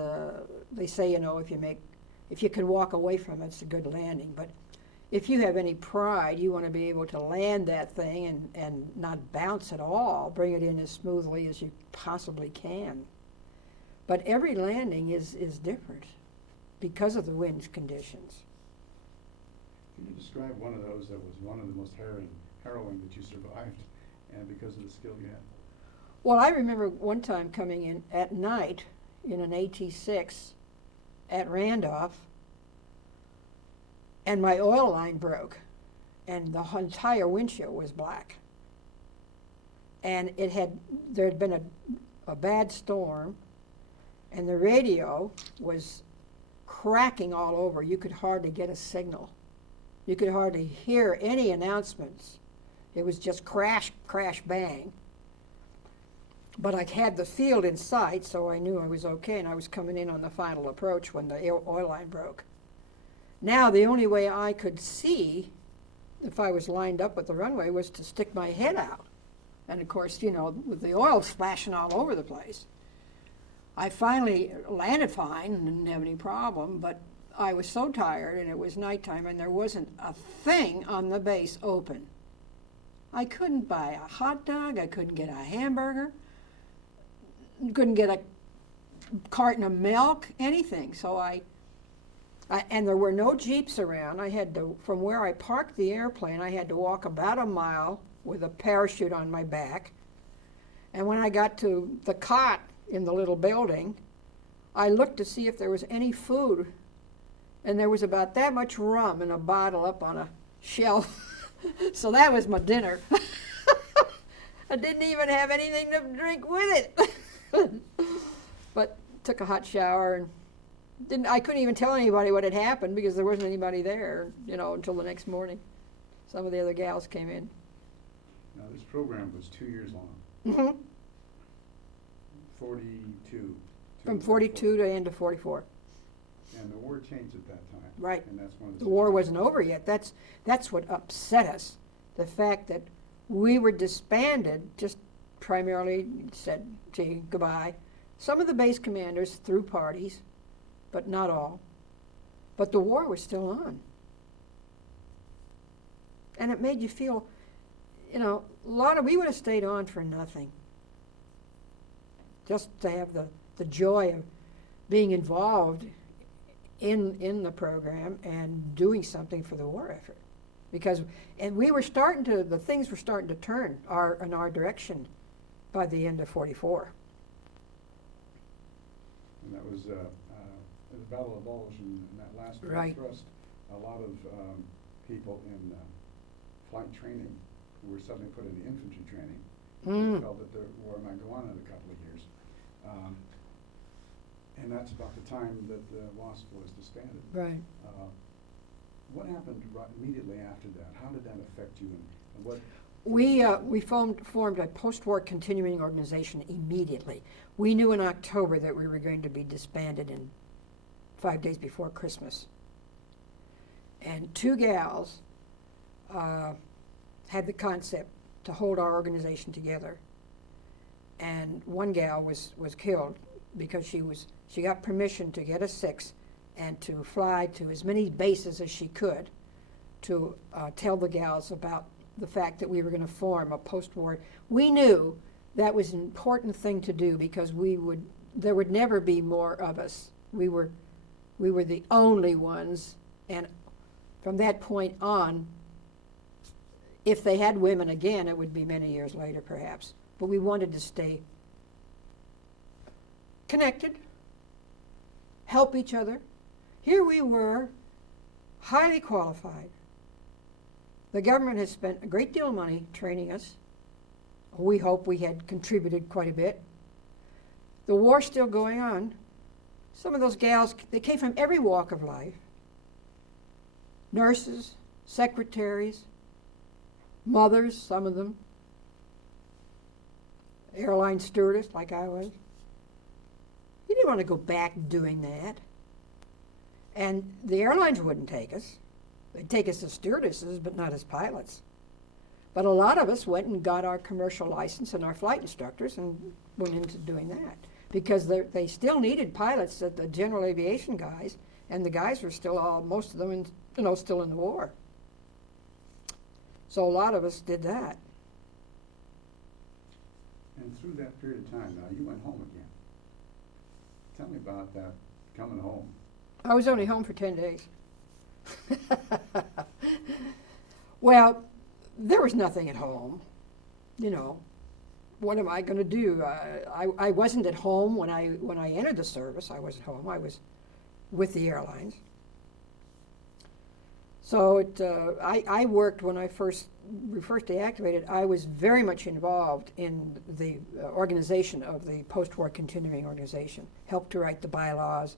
they say, you know, if you can walk away from it, it's a good landing. But if you have any pride, you want to be able to land that thing and not bounce at all, bring it in as smoothly as you possibly can. But every landing is different because of the wind conditions. Can you describe one of those that was one of the most harrowing that you survived, and because of the skill you had? Well, I remember one time coming in at night in an AT-6 at Randolph, and my oil line broke, and the entire windshield was black. And there had been a bad storm, and the radio was cracking all over. You could hardly get a signal. You could hardly hear any announcements. It was just crash, crash, bang. But I had the field in sight, so I knew I was okay, and I was coming in on the final approach when the oil line broke. Now, the only way I could see, if I was lined up with the runway, was to stick my head out. And of course, you know, with the oil splashing all over the place. I finally landed fine and didn't have any problem, but I was so tired, and it was nighttime, and there wasn't a thing on the base open. I couldn't buy a hot dog, I couldn't get a hamburger, couldn't get a carton of milk, anything. So and there were no Jeeps around. I had to, from where I parked the airplane, I had to walk about a mile with a parachute on my back. And when I got to the cot in the little building, I looked to see if there was any food. And there was about that much rum in a bottle up on a shelf. So that was my dinner. I didn't even have anything to drink with it. But took a hot shower and I couldn't even tell anybody what had happened because there wasn't anybody there, you know, until the next morning. Some of the other gals came in. Now, this program was 2 years long. Mm-hmm. 42. From 42 to end of 44. And the war changed at that time. Right. And that's one of The war wasn't over yet. That's what upset us. The fact that we were disbanded, just primarily said, gee, goodbye. Some of the base commanders threw parties, but not all. But the war was still on. And it made you feel, you know, we would have stayed on for nothing. Just to have the joy of being involved in the program and doing something for the war effort. And the things were starting to turn in our direction by the end of 44. And that was the Battle of Bulge and that last Right. thrust. A lot of people in flight training who were suddenly put in the infantry training felt that the war might go on in a couple of years. And that's about the time that the Wasp was disbanded. Right. What happened immediately after that? How did that affect you? And what? We formed a post-war continuing organization immediately. We knew in October that we were going to be disbanded in 5 days before Christmas. And 2 gals had the concept to hold our organization together. And one gal was killed because she got permission to get a 6 and to fly to as many bases as she could to tell the gals about the fact that we were going to form a post-war. We knew that was an important thing to do because there would never be more of us. We were the only ones, and from that point on, if they had women again, it would be many years later perhaps. But we wanted to stay connected, help each other. Here we were, highly qualified. The government has spent a great deal of money training us, We hope we had contributed quite a bit. The war's still going on. Some of those gals, they came from every walk of life. Nurses, secretaries, mothers, some of them, airline stewardess like I was. You didn't want to go back doing that. And the airlines wouldn't take us. They'd take us as stewardesses, but not as pilots. But a lot of us went and got our commercial license and our flight instructors and went into doing that. Because they still needed pilots, the general aviation guys, and the guys were still most of them, still in the war. So a lot of us did that. And through that period of time, now you went home again. Tell me about that, coming home. I was only home for 10 days. Well, there was nothing at home, What am I going to do? I wasn't at home when I entered the service. I wasn't home. I was with the airlines. So I worked when we first deactivated. I was very much involved in the organization of the post-war continuing organization. Helped to write the bylaws,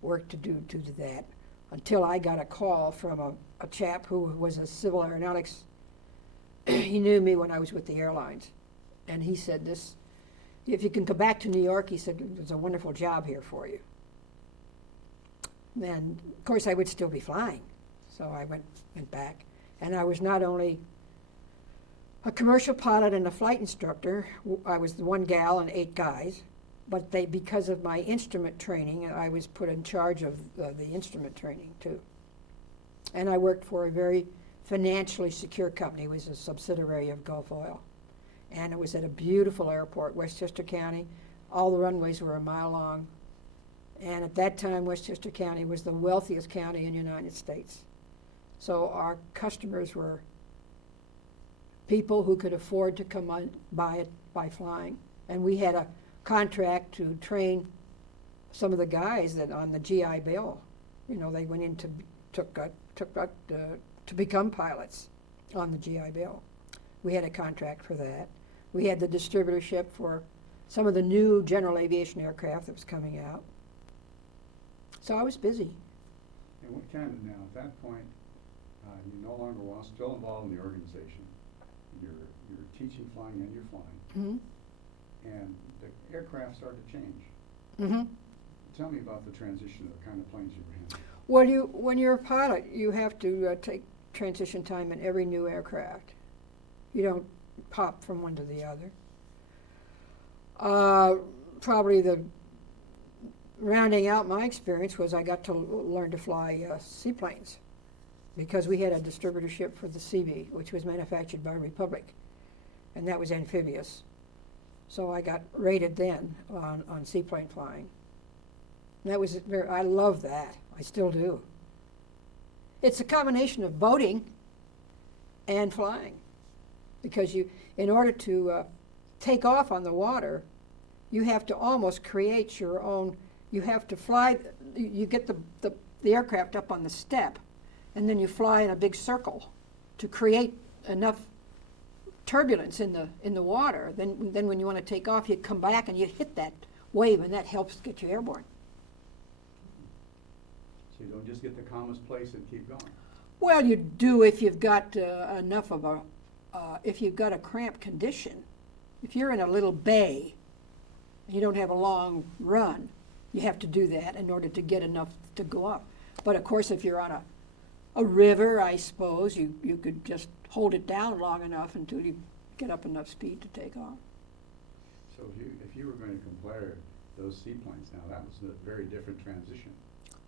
worked to do that, until I got a call from a chap who was a civil aeronautics. He knew me when I was with the airlines. And he said, if you can come back to New York, he said, there's a wonderful job here for you. And, of course, I would still be flying. So I went back. And I was not only a commercial pilot and a flight instructor. I was the one gal and 8 guys. But because of my instrument training, I was put in charge of the instrument training, too. And I worked for a very financially secure company. It was a subsidiary of Gulf Oil. And it was at a beautiful airport, Westchester County. All the runways were a mile long. And at that time, Westchester County was the wealthiest county in the United States. So our customers were people who could afford to come on by flying. And we had a contract to train some of the guys that on the GI Bill. They went in to become pilots on the GI Bill. We had a contract for that. We had the distributorship for some of the new general aviation aircraft that was coming out. So I was busy. And what kind of, now at that point, you no longer were still involved in the organization. You're teaching flying and you're flying. Mm-hmm. And the aircraft started to change. Mm-hmm. Tell me about the transition of the kind of planes you were in. Well, when you're a pilot, you have to take transition time in every new aircraft. You don't pop from one to the other. Probably the rounding out my experience was I got to learn to fly seaplanes because we had a distributorship for the Seabee, which was manufactured by Republic, and that was amphibious. So I got rated then on seaplane flying. And that was I love that. I still do. It's a combination of boating and flying, because in order to take off on the water, you have to almost create your own. You have to fly. You get the aircraft up on the step, and then you fly in a big circle to create enough turbulence in the water. Then when you want to take off, you come back and you hit that wave, and that helps get you airborne. So you don't just get the calmest place and keep going. Well, you do if you've got enough of if you've got a cramped condition. If you're in a little bay, and you don't have a long run, you have to do that in order to get enough to go up. But of course, if you're on a river, I suppose, you could just hold it down long enough until you get up enough speed to take off. So if you were going to compare those seaplanes now, that was a very different transition.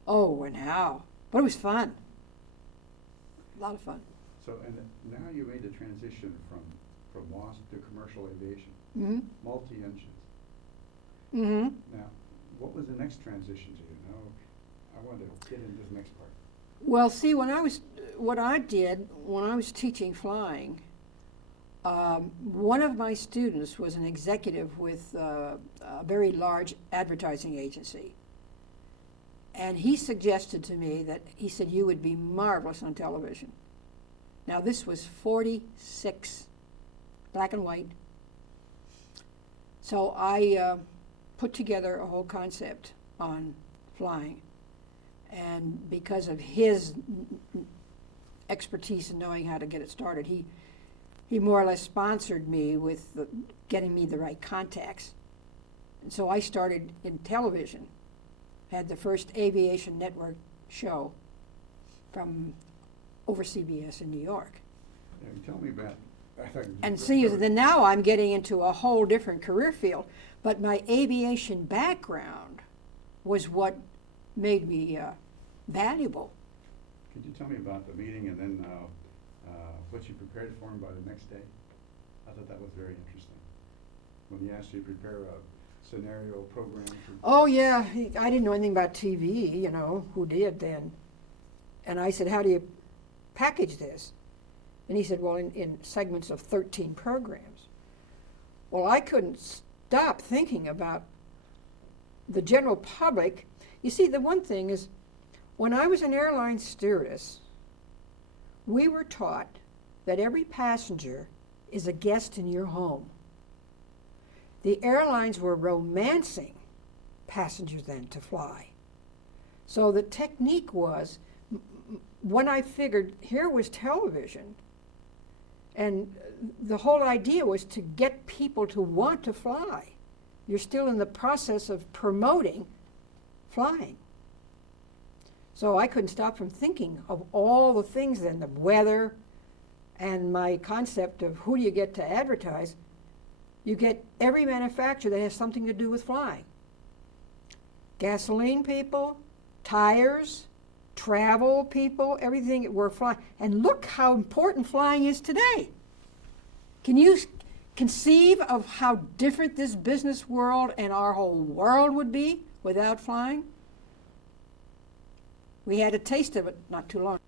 Oh, and how? But it was fun. A lot of fun. So, and now you made the transition from Wasp to commercial aviation, Mm-hmm. multi-engines. Mm-hmm. Now, what was the next transition to you? Now, I want to get into this next part. Well, see, what I did when I was teaching flying, one of my students was an executive with a very large advertising agency. And he suggested to me that, he said, you would be marvelous on television. Now, this was 46, black and white, So I put together a whole concept on flying. And because of his expertise in knowing how to get it started, he more or less sponsored me with getting me the right contacts. And so I started in television, had the first aviation network show from over CBS in New York. Yeah, you tell me about. And see, then now I'm getting into a whole different career field. But my aviation background was what made me valuable. Could you tell me about the meeting and then what you prepared for him by the next day? I thought that was very interesting. When he asked you to prepare a scenario program. Oh yeah, I didn't know anything about TV, you know, who did then? And I said, how do you package this? And he said, well, in segments of 13 programs. Well, I couldn't stop thinking about the general public. You see, the one thing is, when I was an airline stewardess, we were taught that every passenger is a guest in your home. The airlines were romancing passengers then to fly. So the technique was, when I figured here was television, and the whole idea was to get people to want to fly. You're still in the process of promoting flying. So I couldn't stop from thinking of all the things then, the weather, and my concept of who do you get to advertise. You get every manufacturer that has something to do with flying. Gasoline people, tires, travel people, everything we're flying. And look how important flying is today. Can you conceive of how different this business world and our whole world would be without flying? We had a taste of it not too long.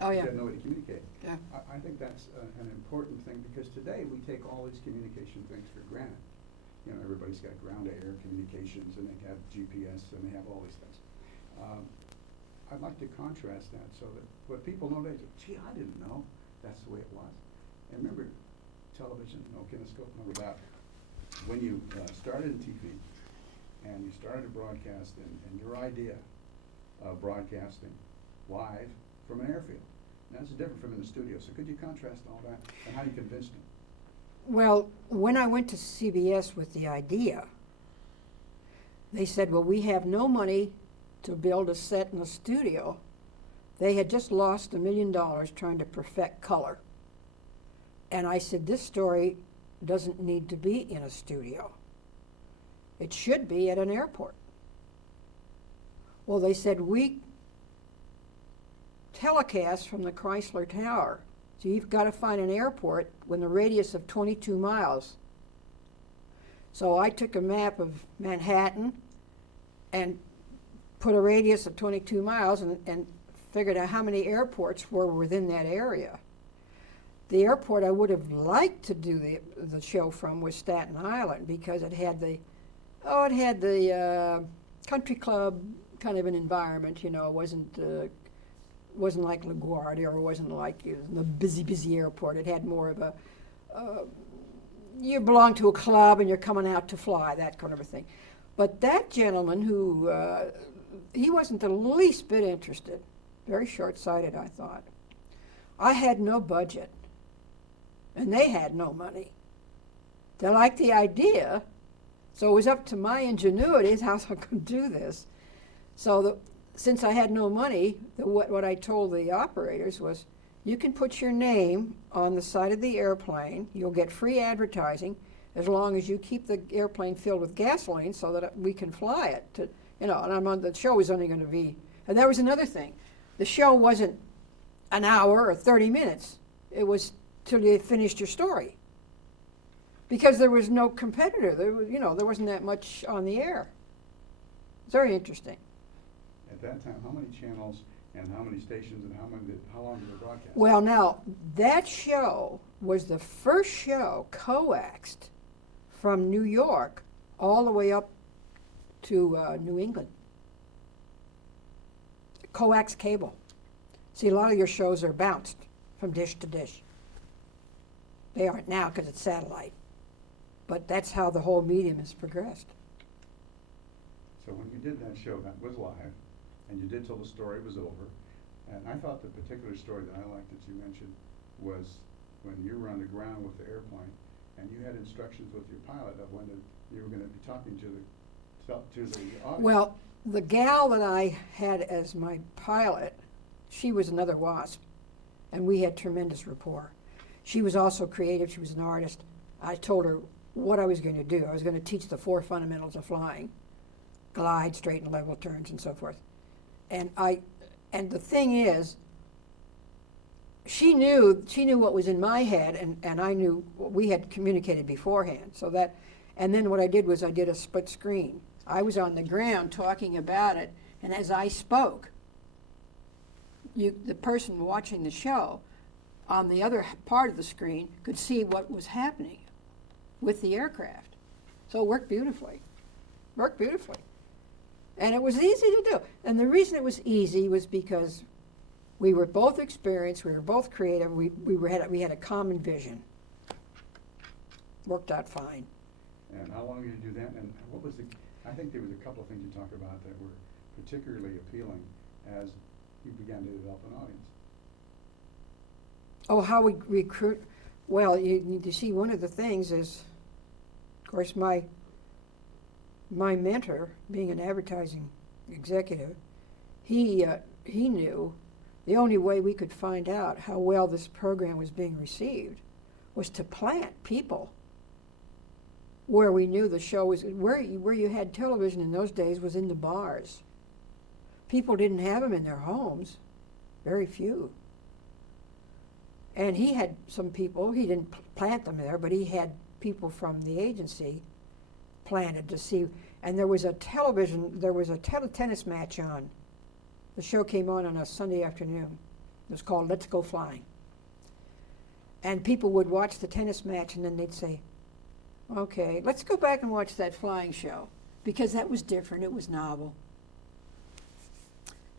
Oh, yeah. You have no way to communicate. Yeah. I think that's an important thing because today we take all these communication things for granted. You know, everybody's got ground-to-air communications and they have GPS and they have all these things. I'd like to contrast that so that what people know, they say, gee, I didn't know that's the way it was. And remember television, no kinescope, remember that. When you started in TV and you started to broadcast and your idea of broadcasting live from an airfield. Now, this is different from in the studio, so could you contrast all that and how you convinced them? Well, when I went to CBS with the idea, they said, well, we have no money to build a set in a studio. They had just lost $1 million trying to perfect color. And I said, this story doesn't need to be in a studio. It should be at an airport. Well, they said, we telecast from the Chrysler Tower. So you've got to find an airport with a radius of 22 miles. So I took a map of Manhattan and put a radius of 22 miles and figured out how many airports were within that area. The airport I would have liked to do the show from was Staten Island because it had the country club kind of an environment. You know, it wasn't like LaGuardia or it wasn't like the busy airport. It had more of a you belong to a club and you're coming out to fly, that kind of a thing. But that gentleman who he wasn't the least bit interested. Very short-sighted, I thought. I had no budget. And they had no money. They liked the idea, so it was up to my ingenuity as how I could do this. So since I had no money, what I told the operators was, you can put your name on the side of the airplane. You'll get free advertising as long as you keep the airplane filled with gasoline so that we can fly it. And the show was only going to be, and that was another thing. The show wasn't an hour or 30 minutes. It was till you finished your story. Because there was no competitor. There wasn't that much on the air. It's very interesting. At that time, how many channels and how many stations and how long did it broadcast? Well, now, that show was the first show coaxed from New York all the way up to New England. Coax cable. See, a lot of your shows are bounced from dish to dish. They aren't now because it's satellite. But that's how the whole medium has progressed. So when you did that show, that was live, and you did tell the story was over, and I thought the particular story that I liked that you mentioned was when you were on the ground with the airplane, and you had instructions with your pilot of when you were going to be talking to the audience. Well, the gal that I had as my pilot, she was another Wasp, and we had tremendous rapport. She was also creative. She was an artist. I told her what I was going to do. I was going to teach the 4 fundamentals of flying: glide, straight and level turns, and so forth. And the thing is, she knew what was in my head, and I knew what we had communicated beforehand. And then what I did was I did a split screen. I was on the ground talking about it, and as I spoke, the person watching the show on the other part of the screen could see what was happening with the aircraft. So it worked beautifully. And it was easy to do. And the reason it was easy was because we were both experienced, we were both creative, we had a common vision. Worked out fine. And how long did you do that? And what was I think there was a couple of things you talked about that were particularly appealing as you began to develop an audience. Oh, how we recruit. Well, you see, one of the things is, of course, my mentor, being an advertising executive, he knew the only way we could find out how well this program was being received was to plant people where we knew the show was. Where you had television in those days was in the bars. People didn't have them in their homes, very few. And he had some people, he didn't plant them there, but he had people from the agency planted to see. And there was a tennis match on. The show came on a Sunday afternoon. It was called Let's Go Flying. And people would watch the tennis match, and then they'd say, okay, let's go back and watch that flying show, because that was different, it was novel.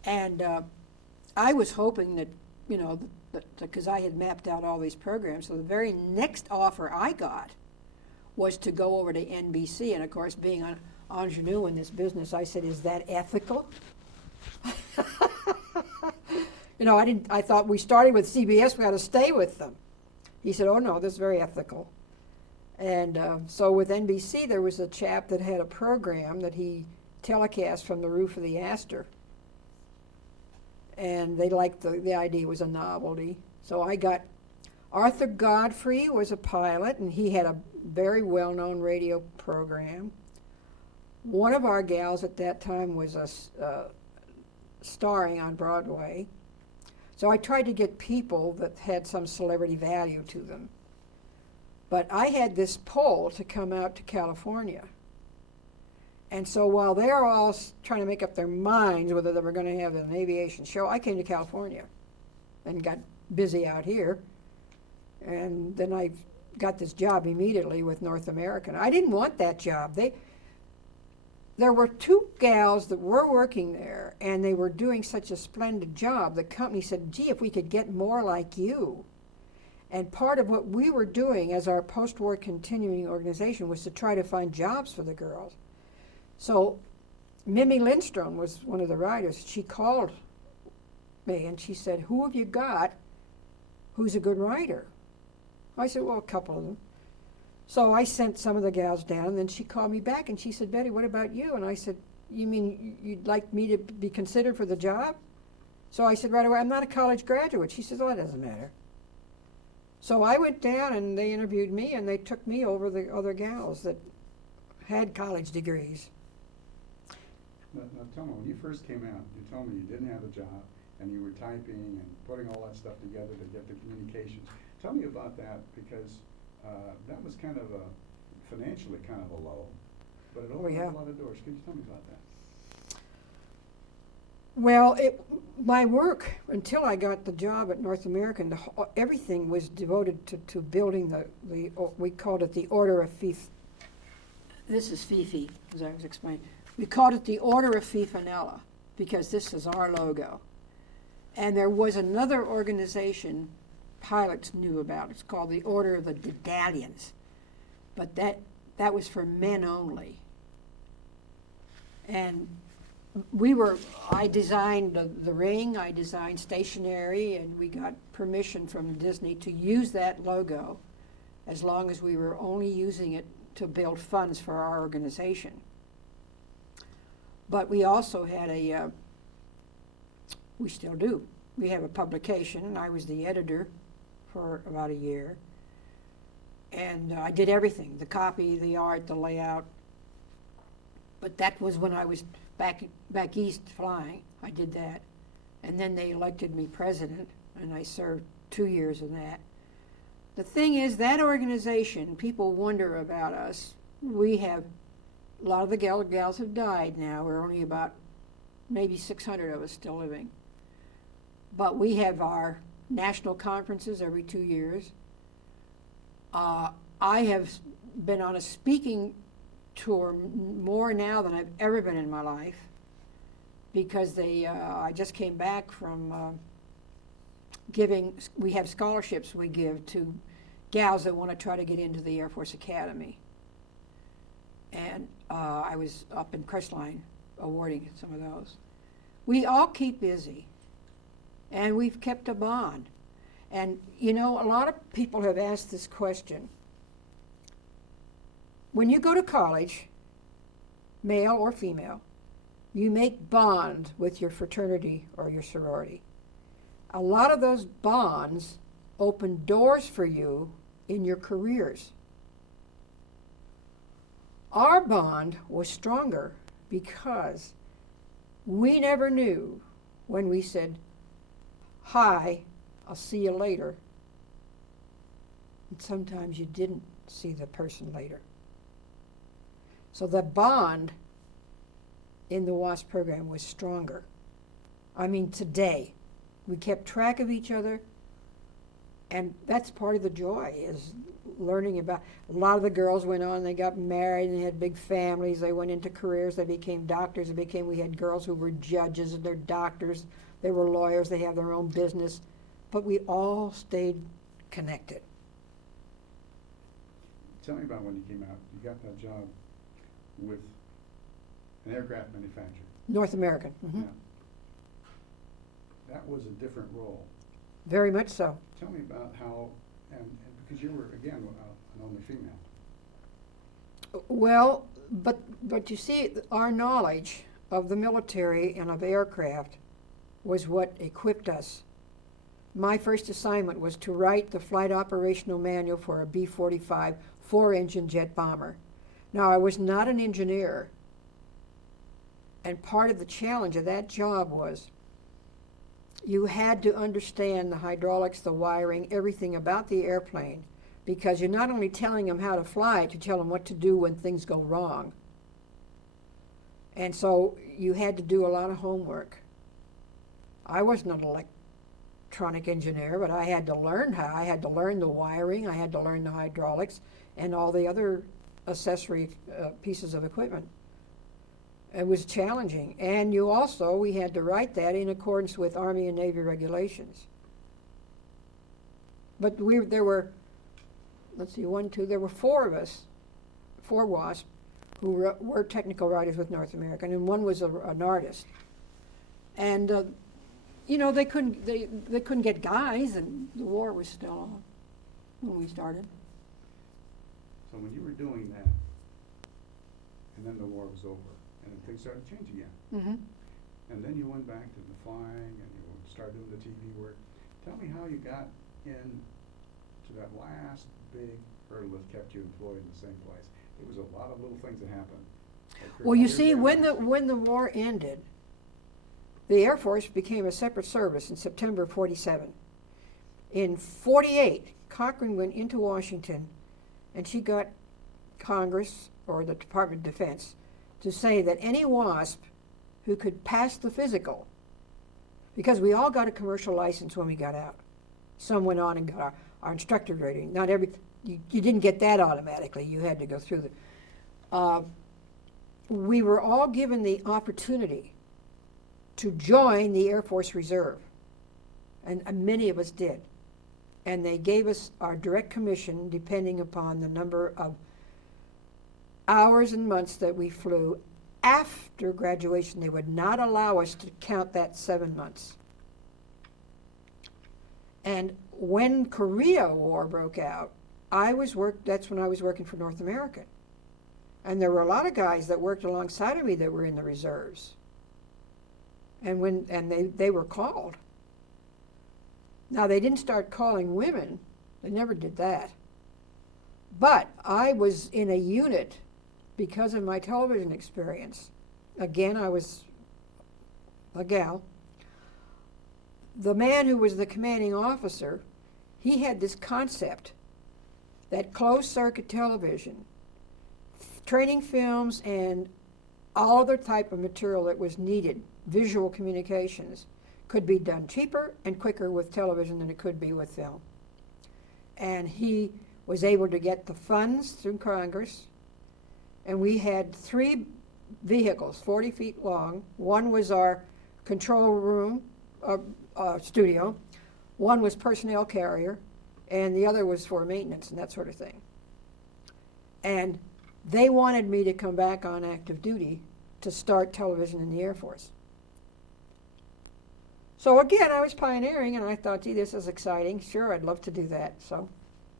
And I was hoping that, because I had mapped out all these programs, so the very next offer I got was to go over to NBC, and of course, being an ingenue in this business, I said, is that ethical? I thought we started with CBS, we got to stay with them. He said, oh no, this is very ethical. And so with NBC, there was a chap that had a program that he telecast from the roof of the Astor. And they liked the idea was a novelty. So I got Arthur Godfrey was a pilot, and he had a very well-known radio program. One of our gals at that time was starring on Broadway. So I tried to get people that had some celebrity value to them. But I had this pull to come out to California. And so while they're all trying to make up their minds whether they were going to have an aviation show, I came to California and got busy out here. And then I got this job immediately with North American. I didn't want that job. There were 2 gals that were working there, and they were doing such a splendid job. The company said, gee, if we could get more like you. And part of what we were doing as our post-war continuing organization was to try to find jobs for the girls. So Mimi Lindstrom was one of the writers. She called me and she said, who have you got who's a good writer? I said, well, a couple of them. So I sent some of the gals down, and then she called me back and she said, Betty, what about you? And I said, you mean you'd like me to be considered for the job? So I said right away, I'm not a college graduate. She said, oh, that doesn't matter. So I went down and they interviewed me, and they took me over the other gals that had college degrees. Now tell me, when you first came out, you told me you didn't have a job and you were typing and putting all that stuff together to get the communications. Tell me about that, because that was kind of financially kind of a low, but it opened up a lot of doors. Could you tell me about that? Well, my work, until I got the job at North American, everything was devoted to building we called it the Order of Fifi. This is Fifi, as I was explaining. We called it the Order of Fifanella, because this is our logo. And there was another organization pilots knew about. It's called the Order of the Dedalians. But that was for men only. And I designed the ring, I designed stationery, and we got permission from Disney to use that logo as long as we were only using it to build funds for our organization. But we also had we still do. We have a publication, and I was the editor for about a year. And I did everything, the copy, the art, the layout. But that was when I was back east flying. I did that. And then they elected me president, and I served 2 years in that. The thing is, that organization, people wonder about us. We have, a lot of the gals have died now. We're only about maybe 600 of us still living. But we have our national conferences every 2 years. I have been on a speaking tour more now than I've ever been in my life, because I just came back from we have scholarships we give to gals that want to try to get into the Air Force Academy. And I was up in Crestline awarding some of those. We all keep busy, and we've kept a bond. And, you know, a lot of people have asked this question. When you go to college, male or female, you make bonds with your fraternity or your sorority. A lot of those bonds open doors for you in your careers. Our bond was stronger because we never knew when we said, "Hi, I'll see you later." And sometimes you didn't see the person later. So the bond in the WASP program was stronger. I mean, today, we kept track of each other, and that's part of the joy, is learning about. A lot of the girls went on, they got married, and they had big families, they went into careers, they became doctors, we had girls who were judges, and they're doctors, they were lawyers, they have their own business, but we all stayed connected. Tell me about when you came out. You got that job with an aircraft manufacturer. North American. Mm-hmm. Yeah. That was a different role. Very much so. Tell me about how, and because you were, again, an only female. Well, but you see, our knowledge of the military and of aircraft was what equipped us. My first assignment was to write the flight operational manual for a B-45 4-engine jet bomber. Now, I was not an engineer, and part of the challenge of that job was you had to understand the hydraulics, the wiring, everything about the airplane, because you're not only telling them how to fly it, you tell them what to do when things go wrong. And so you had to do a lot of homework. I wasn't an electronic engineer, but I had to learn I had to learn the wiring, I had to learn the hydraulics, and all the other accessory pieces of equipment. It was challenging. And we had to write that in accordance with Army and Navy regulations. But there were 4 of us, 4 WASP, who were technical writers with North American, and one was an artist. And they couldn't get guys, and the war was still on when we started. So when you were doing that, and then the war was over, and then things started to change again. Mm-hmm. And then you went back to the flying, and you started doing the TV work. Tell me how you got in to that last big hurdle that kept you employed in the same place. It was a lot of little things that happened. Well, you see, when the war ended, the Air Force became a separate service in September of 47. In 48, Cochrane went into Washington, and she got Congress, or the Department of Defense, to say that any WASP who could pass the physical, because we all got a commercial license when we got out. Some went on and got our instructor rating. Not you didn't get that automatically. You had to go through we were all given the opportunity to join the Air Force Reserve, and many of us did. and they gave us our direct commission depending upon the number of hours and months that we flew after graduation. They would not allow us to count that 7 months. And when Korea War broke out, that's when I was working for North American. And there were a lot of guys that worked alongside of me that were in the reserves. And they were called. Now, they didn't start calling women. They never did that. But I was in a unit because of my television experience. Again, I was a gal. The man who was the commanding officer, he had this concept that closed-circuit television, training films, and all other type of material that was needed, visual communications, could be done cheaper and quicker with television than it could be with film. And he was able to get the funds through Congress, and we had 3 vehicles, 40 feet long. One was our control room, studio. One was personnel carrier, and the other was for maintenance and that sort of thing. And they wanted me to come back on active duty to start television in the Air Force. So again, I was pioneering, and I thought, gee, this is exciting. Sure, I'd love to do that. So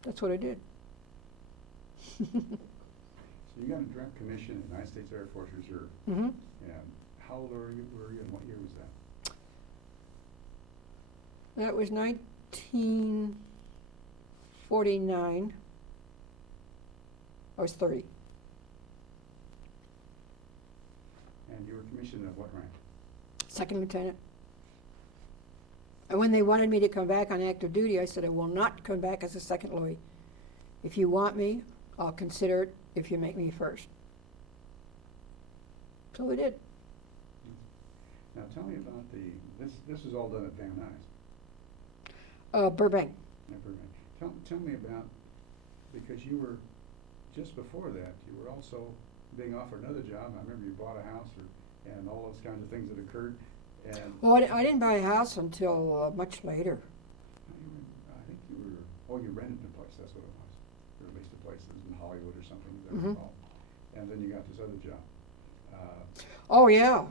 that's what I did. So you got a direct commission in the United States Air Force Reserve. Mm-hmm. And how old were you, and what year was that? That was 1949. I was 30. And you were commissioned at what rank? Second lieutenant. And when they wanted me to come back on active duty, I said, I will not come back as a second Louis. If you want me, I'll consider it if you make me first. So we did. Now tell me about this was all done at Van Nuys. Burbank. At Burbank. Tell me about, because you were, just before that, you were also being offered another job. I remember you bought a house and all those kinds of things that occurred. And Well, I didn't buy a house until much later. I think you rented the place, that's what it was. Or at least a place that was in Hollywood or something, as I Mhm. recall. And then you got this other job. Oh, yeah.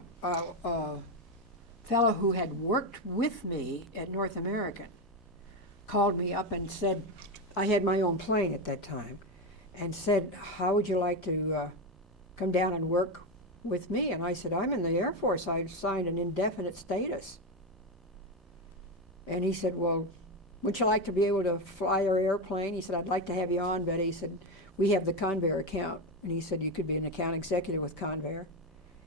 Fellow who had worked with me at North American called me up and said, I had my own plane at that time, and said, how would you like to come down and work with me? And I said, I'm in the Air Force. I've signed an indefinite status. And he said, well, would you like to be able to fly our airplane? He said, I'd like to have you on, Betty. He said, we have the Convair account. And he said, you could be an account executive with Convair.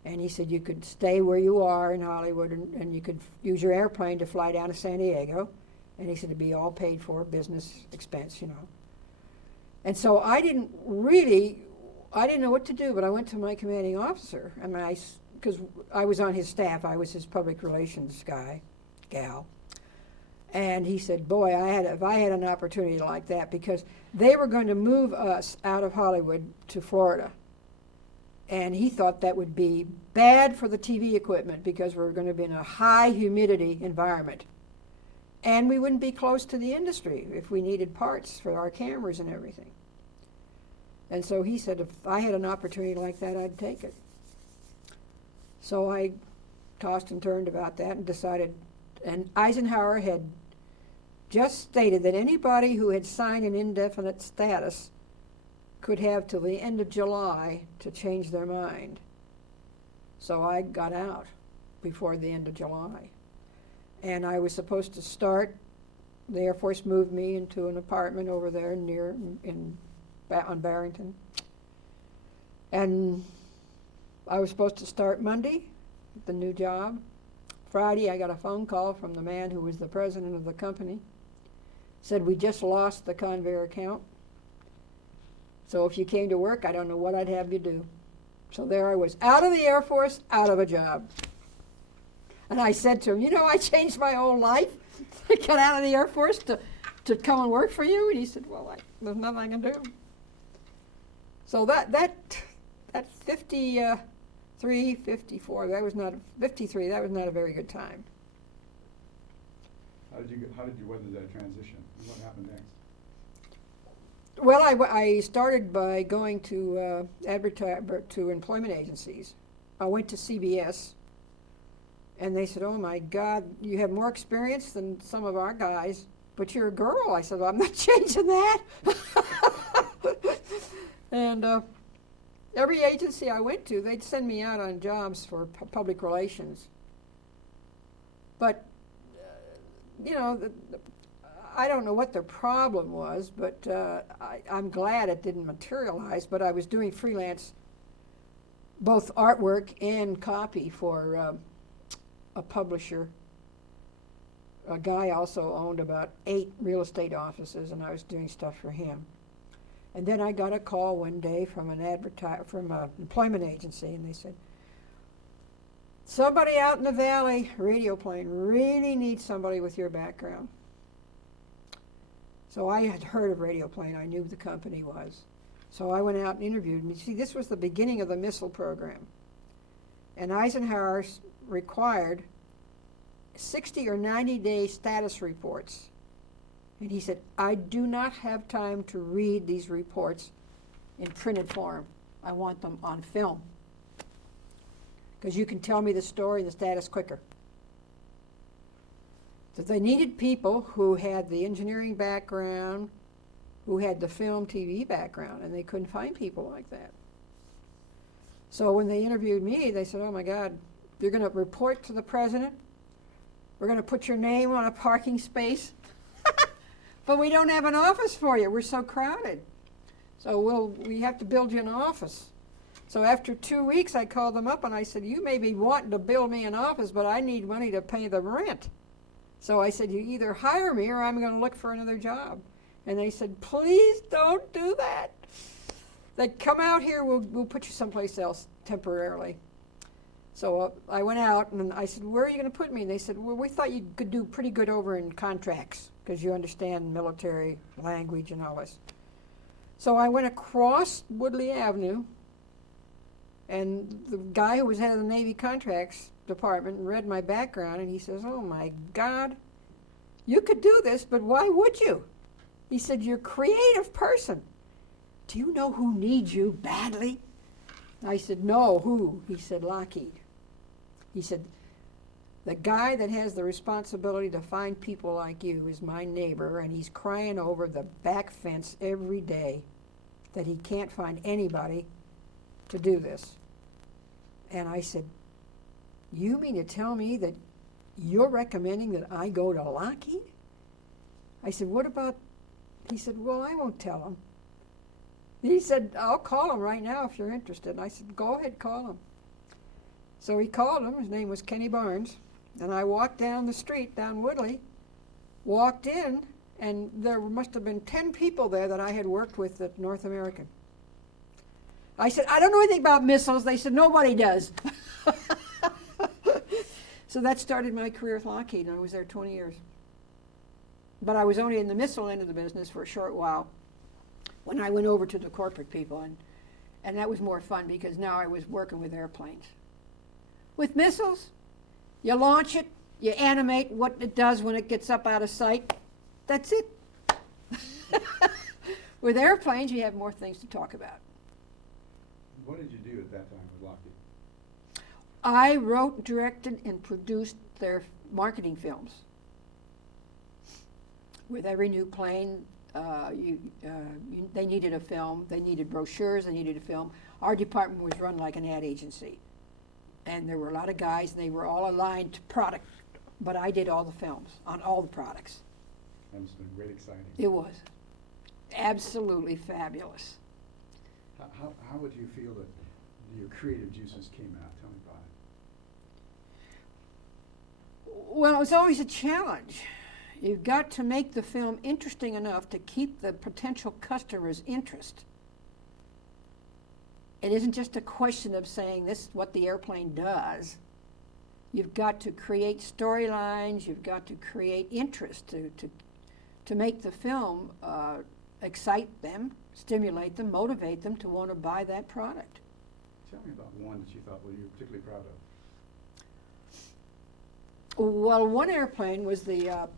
And he said, you could stay where you are in Hollywood, and you could use your airplane to fly down to San Diego. And he said, it'd be all paid for, business expense, you know. And so I didn't know what to do, but I went to my commanding officer, and because I was on his staff, I was his public relations gal. And he said, boy, if I had an opportunity like that, because they were going to move us out of Hollywood to Florida. And he thought that would be bad for the TV equipment because we were going to be in a high humidity environment. And we wouldn't be close to the industry if we needed parts for our cameras and everything. And so he said, if I had an opportunity like that, I'd take it. So I tossed and turned about that and decided, and Eisenhower had just stated that anybody who had signed an indefinite status could have till the end of July to change their mind. So I got out before the end of July. And I was supposed to start, the Air Force moved me into an apartment over there on Barrington. And I was supposed to start Monday, the new job. Friday, I got a phone call from the man who was the president of the company. Said, we just lost the Convair account. So if you came to work, I don't know what I'd have you do. So there I was, out of the Air Force, out of a job. And I said to him, you know, I changed my whole life to get out of the Air Force to come and work for you. And he said, well, there's nothing I can do. So that 53, 54, that was not 53, that was not a very good time. How did you weather that transition? And what happened next? Well, I started by going to to employment agencies. I went to CBS, and they said, "Oh my God, you have more experience than some of our guys, but you're a girl." I said, "Well, I'm not changing that." And every agency I went to, they'd send me out on jobs for public relations. But you know, I don't know what the problem was, but I'm glad it didn't materialize. But I was doing freelance, both artwork and copy for a publisher. A guy also owned about 8 real estate offices, and I was doing stuff for him. And then I got a call one day from an employment agency, and they said, "Somebody out in the valley, radio plane, really needs somebody with your background." So I had heard of Radio Plane. I knew the company was. So I went out and interviewed them. You see, this was the beginning of the missile program. And Eisenhower required 60 or 90-day status reports. And he said, "I do not have time to read these reports in printed form. I want them on film, because you can tell me the story and the status quicker." So they needed people who had the engineering background, who had the film TV background, and they couldn't find people like that. So when they interviewed me, they said, "Oh my God, you're going to report to the president? We're going to put your name on a parking space, but we don't have an office for you. We're so crowded. So we have to build you an office." So after 2 weeks, I called them up and I said, "You may be wanting to build me an office, but I need money to pay the rent." So I said, "You either hire me or I'm going to look for another job." And they said, "Please don't do that. They come out here, we'll put you someplace else temporarily." So I went out and I said, "Where are you going to put me?" And they said, "Well, we thought you could do pretty good over in contracts because you understand military language and all this." So I went across Woodley Avenue, and the guy who was head of the Navy contracts department read my background, and he says, "Oh my God, you could do this, but why would you?" He said, "You're a creative person. Do you know who needs you badly?" I said, "No, who?" He said, "Lockheed." He said, "The guy that has the responsibility to find people like you is my neighbor, and he's crying over the back fence every day that he can't find anybody to do this." And I said, "You mean to tell me that you're recommending that I go to Lockheed?" I said, "What about," he said, "Well, I won't tell him." He said, "I'll call him right now if you're interested." And I said, "Go ahead, call him." So he called him. His name was Kenny Barnes. And I walked down the street, down Woodley, walked in, and there must have been 10 people there that I had worked with at North American. I said, "I don't know anything about missiles." They said, "Nobody does." So that started my career with Lockheed, and I was there 20 years. But I was only in the missile end of the business for a short while when I went over to the corporate people, and that was more fun because now I was working with airplanes. With missiles, you launch it, you animate what it does when it gets up out of sight. That's it. With airplanes, you have more things to talk about. What did you do at that time with Lockheed? I wrote, directed, and produced their marketing films. With every new plane, they needed a film. They needed brochures. They needed a film. Our department was run like an ad agency. And there were a lot of guys, and they were all aligned to product. But I did all the films on all the products. That must have been great exciting. It was absolutely fabulous. How would you feel that your creative juices came out? Tell me about it. Well, it was always a challenge. You've got to make the film interesting enough to keep the potential customer's interest. It isn't just a question of saying this is what the airplane does. You've got to create storylines. You've got to create interest to make the film excite them, stimulate them, motivate them to want to buy that product. Tell me about one that you thought you were particularly proud Well, one airplane was the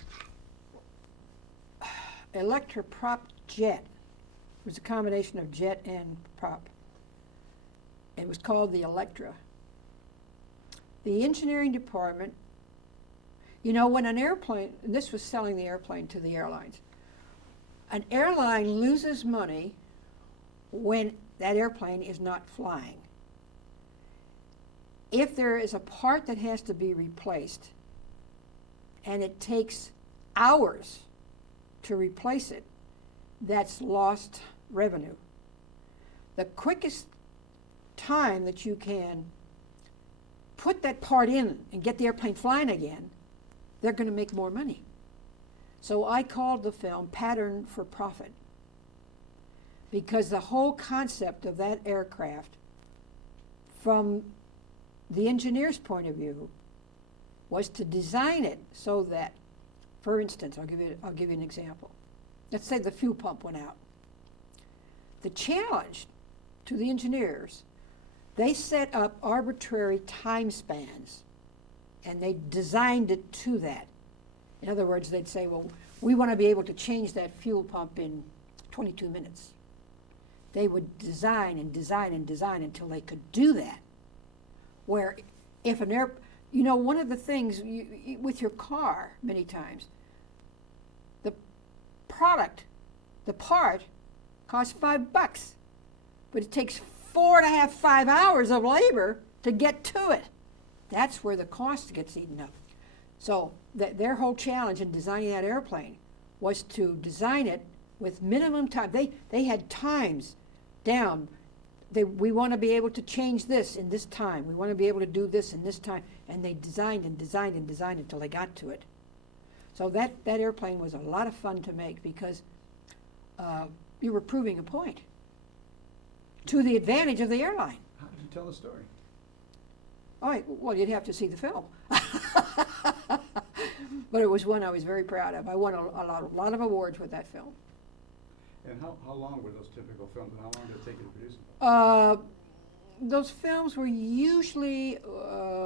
electroprop jet. It was a combination of jet and prop. It was called the Electra. The engineering department, you know, when an airplane, and this was selling the airplane to the airlines, an airline loses money when that airplane is not flying. If there is a part that has to be replaced and it takes hours to replace it, that's lost revenue. The quickest time that you can put that part in and get the airplane flying again, they're going to make more money. So I called the film Pattern for Profit, because the whole concept of that aircraft, from the engineer's point of view, was to design it so that, for instance, I'll give you an example. Let's say the fuel pump went out. The challenge to the engineers, they set up arbitrary time spans, and they designed it to that. In other words, they'd say, well, we want to be able to change that fuel pump in 22 minutes. They would design and design and design until they could do that. Where if an you know, one of the things with your car, many times, the part costs $5, but it takes 4.5, 5 hours of labor to get to it. That's where the cost gets eaten up. So their whole challenge in designing that airplane was to design it with minimum time. They had times down. We want to be able to change this in this time. We want to be able to do this in this time. And they designed and designed and designed until they got to it. So that airplane was a lot of fun to make, because you were proving a point to the advantage of the airline. How did you tell the story? Well, you'd have to see the film. But it was one I was very proud of. I won a lot of awards with that film. And how long were those typical films, and how long did it take you to produce them? Those films were usually,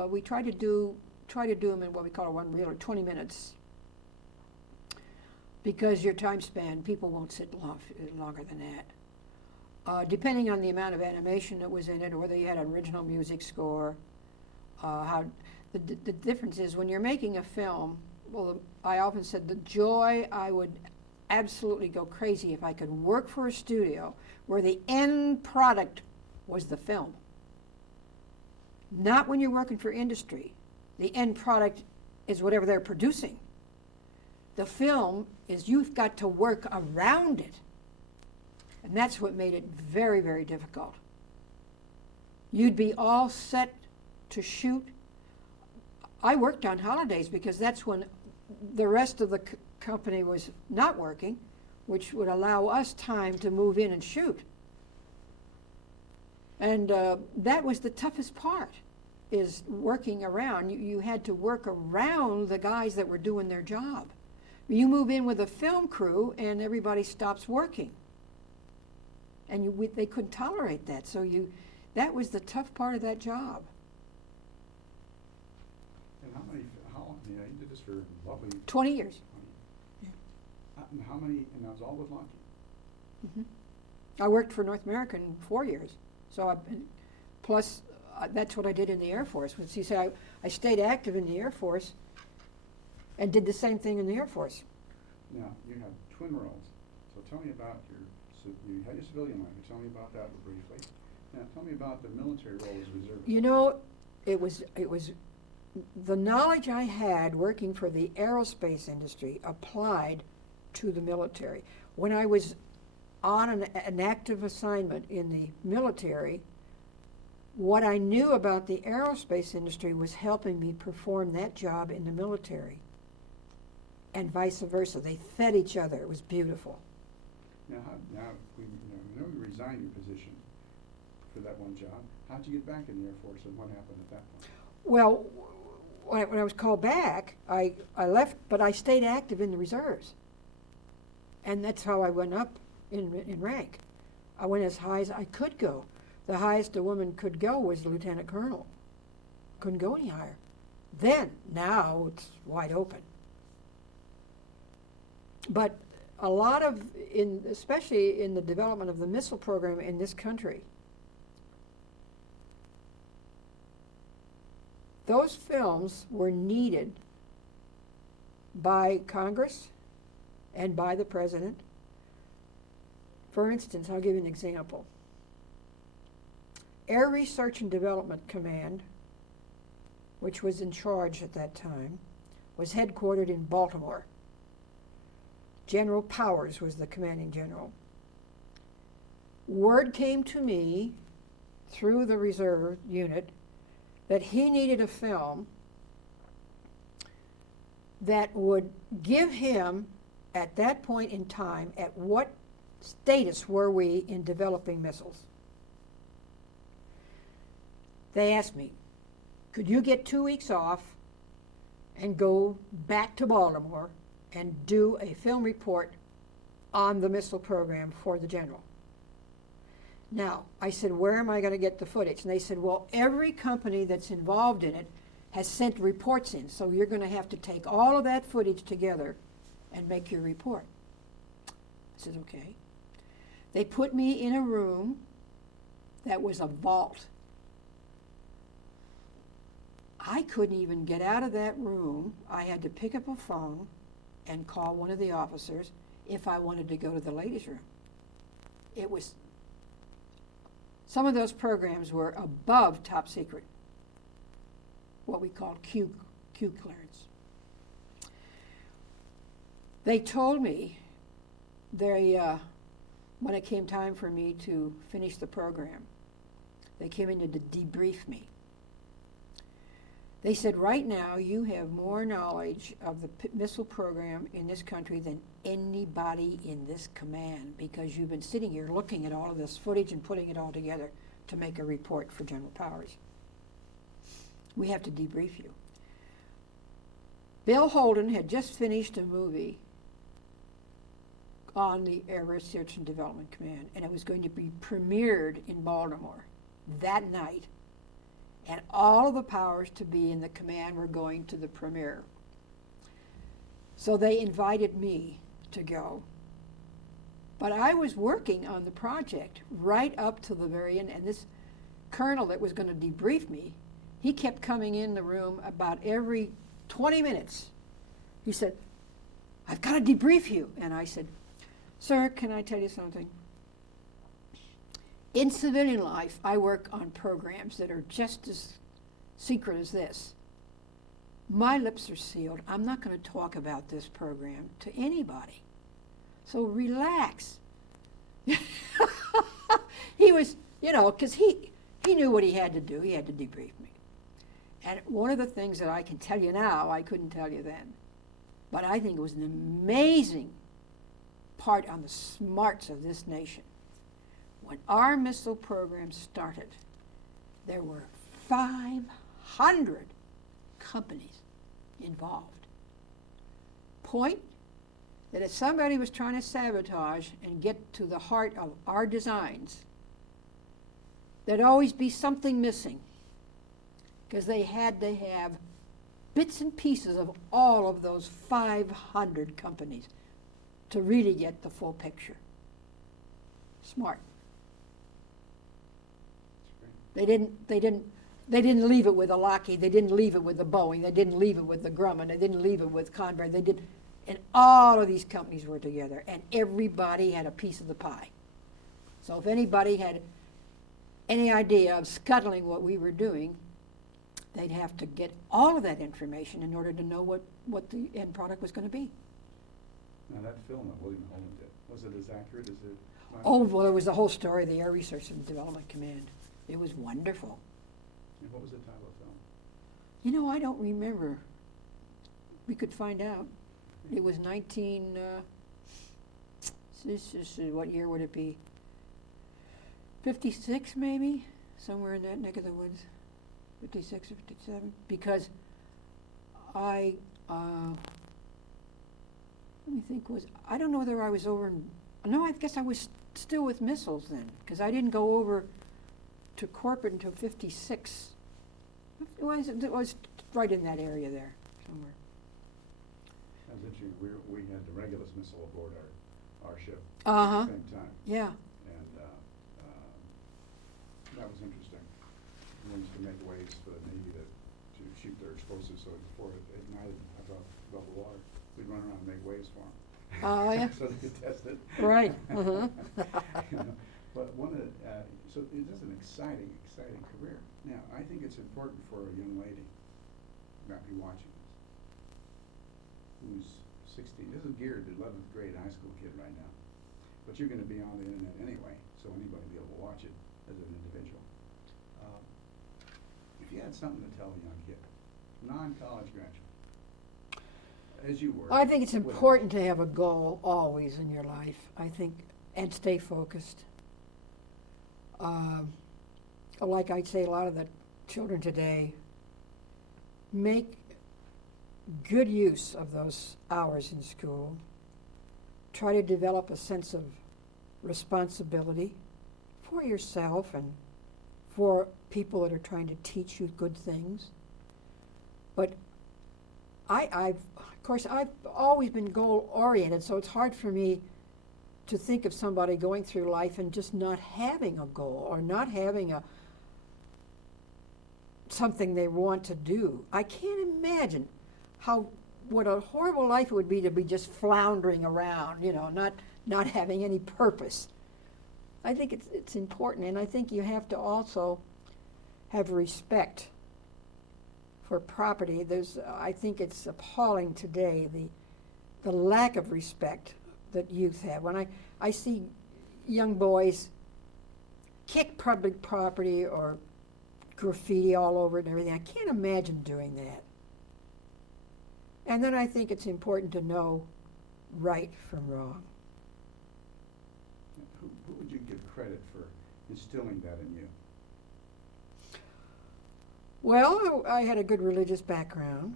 we try to do them in what we call a one reel, or 20 minutes. Because your time span, people won't sit longer than that. Depending on the amount of animation that was in it, or whether you had an original music score, the difference is when you're making a film, well, I often said the joy, I would absolutely go crazy if I could work for a studio where the end product was the film. Not when you're working for industry. The end product is whatever they're producing. The film is, you've got to work around it. And that's what made it very, very difficult. You'd be all set to shoot. I worked on holidays because that's when the rest of the company was not working, which would allow us time to move in and shoot. And that was the toughest part, is working around. You had to work around the guys that were doing their job. You move in with a film crew and everybody stops working. And they couldn't tolerate that. So that was the tough part of that job. And how long, you did this for lovely 20 years. And how many, and that was all with Lockheed? Mm-hmm. I worked for North American 4 years. So plus that's what I did in the Air Force. You see, I stayed active in the Air Force and did the same thing in the Air Force. Now, you have twin roles. So tell me about you had your civilian life. Tell me about that briefly. Now, tell me about the military role as reservist. You know, it was the knowledge I had working for the aerospace industry applied to the military. When I was on an active assignment in the military, what I knew about the aerospace industry was helping me perform that job in the military, and vice versa. They fed each other. It was beautiful. Now we resigned your position for that one job. How did you get back in the Air Force, and what happened at that point? Well, when I was called back, I left, but I stayed active in the reserves. And that's how I went up in rank. I went as high as I could go. The highest a woman could go was lieutenant colonel. Couldn't go any higher. then. Now it's wide open. But a lot of, especially in the development of the missile program in this country, those films were needed by Congress and by the President. For instance, I'll give you an example. Air Research and Development Command, which was in charge at that time, was headquartered in Baltimore. General Powers was the commanding general. Word came to me through the reserve unit that he needed a film that would give him, at that point in time, at what status were we in developing missiles. They asked me, could you get 2 weeks off and go back to Baltimore and do a film report on the missile program for the general? Now, I said, where am I going to get the footage? And they said, well, every company that's involved in it has sent reports in, so you're going to have to take all of that footage together and make your report. I said, okay. They put me in a room that was a vault. I couldn't even get out of that room. I had to pick up a phone and call one of the officers if I wanted to go to the ladies' room. It was, some of those programs were above top secret, what we called Q clearance. They told me, when it came time for me to finish the program, they came in to debrief me. They said, right now you have more knowledge of the missile program in this country than anybody in this command, because you've been sitting here looking at all of this footage and putting it all together to make a report for General Powers. We have to debrief you. Bill Holden had just finished a movie on the Air Research and Development Command, and it was going to be premiered in Baltimore that night. And all of the powers to be in the command were going to the premiere. So they invited me to go. But I was working on the project right up to the very end, and this colonel that was going to debrief me, he kept coming in the room about every 20 minutes. He said, I've got to debrief you. And I said, sir, can I tell you something? In civilian life, I work on programs that are just as secret as this. My lips are sealed. I'm not going to talk about this program to anybody. So relax. He was, because he knew what he had to do. He had to debrief me. And one of the things that I can tell you now, I couldn't tell you then, but I think it was an amazing part on the smarts of this nation. When our missile program started, there were 500 companies involved. Point that if somebody was trying to sabotage and get to the heart of our designs, there'd always be something missing, because they had to have bits and pieces of all of those 500 companies to really get the full picture. Smart. They didn't leave it with a Lockheed. They didn't leave it with the Boeing. They didn't leave it with the Grumman. They didn't leave it with Convair. And all of these companies were together, and everybody had a piece of the pie. So if anybody had any idea of scuttling what we were doing, they'd have to get all of that information in order to know what the end product was going to be. Now that film that William Holden did, was it as accurate as it? Oh, well, there was the whole story of the Air Research and Development Command. It was wonderful. And what was the title of the film? I don't remember. We could find out. It was what year would it be? 56 maybe? Somewhere in that neck of the woods. 56 or 57. Because let me think, I don't know whether I was over no, I guess I was still with missiles then, because I didn't go over to corporate until 56. It was right in that area there somewhere. That was interesting. We had the Regulus missile aboard our ship Uh-huh. at the same time. Yeah. And that was interesting. We used to make waves for the Navy to shoot their explosives, so before it ignited above the water, we'd run around and make waves for them. Oh, yeah. So they could test it. Right. Uh-huh. You know, but one of the, so it is an exciting career. Now, I think it's important for a young lady who might be watching this, who's 16. This is geared to 11th grade high school kid right now. But you're going to be on the internet anyway, so anybody will be able to watch it as an individual. If you had something to tell a young kid, non-college graduate, as you were. I think it's with- important to have a goal always in your life, I think, and stay focused. Like I'd say, a lot of the children today make good use of those hours in school. Try to develop a sense of responsibility for yourself and for people that are trying to teach you good things. But of course, I've always been goal-oriented, so it's hard for me to think of somebody going through life and just not having a goal or not having something they want to do. I can't imagine what a horrible life it would be to be just floundering around, not having any purpose. I think it's important, and I think you have to also have respect for property. I think it's appalling today, the lack of respect that youth have. When I see young boys kick public property or graffiti all over it and everything, I can't imagine doing that. And then I think it's important to know right from wrong. Who would you give credit for instilling that in you? Well, I had a good religious background,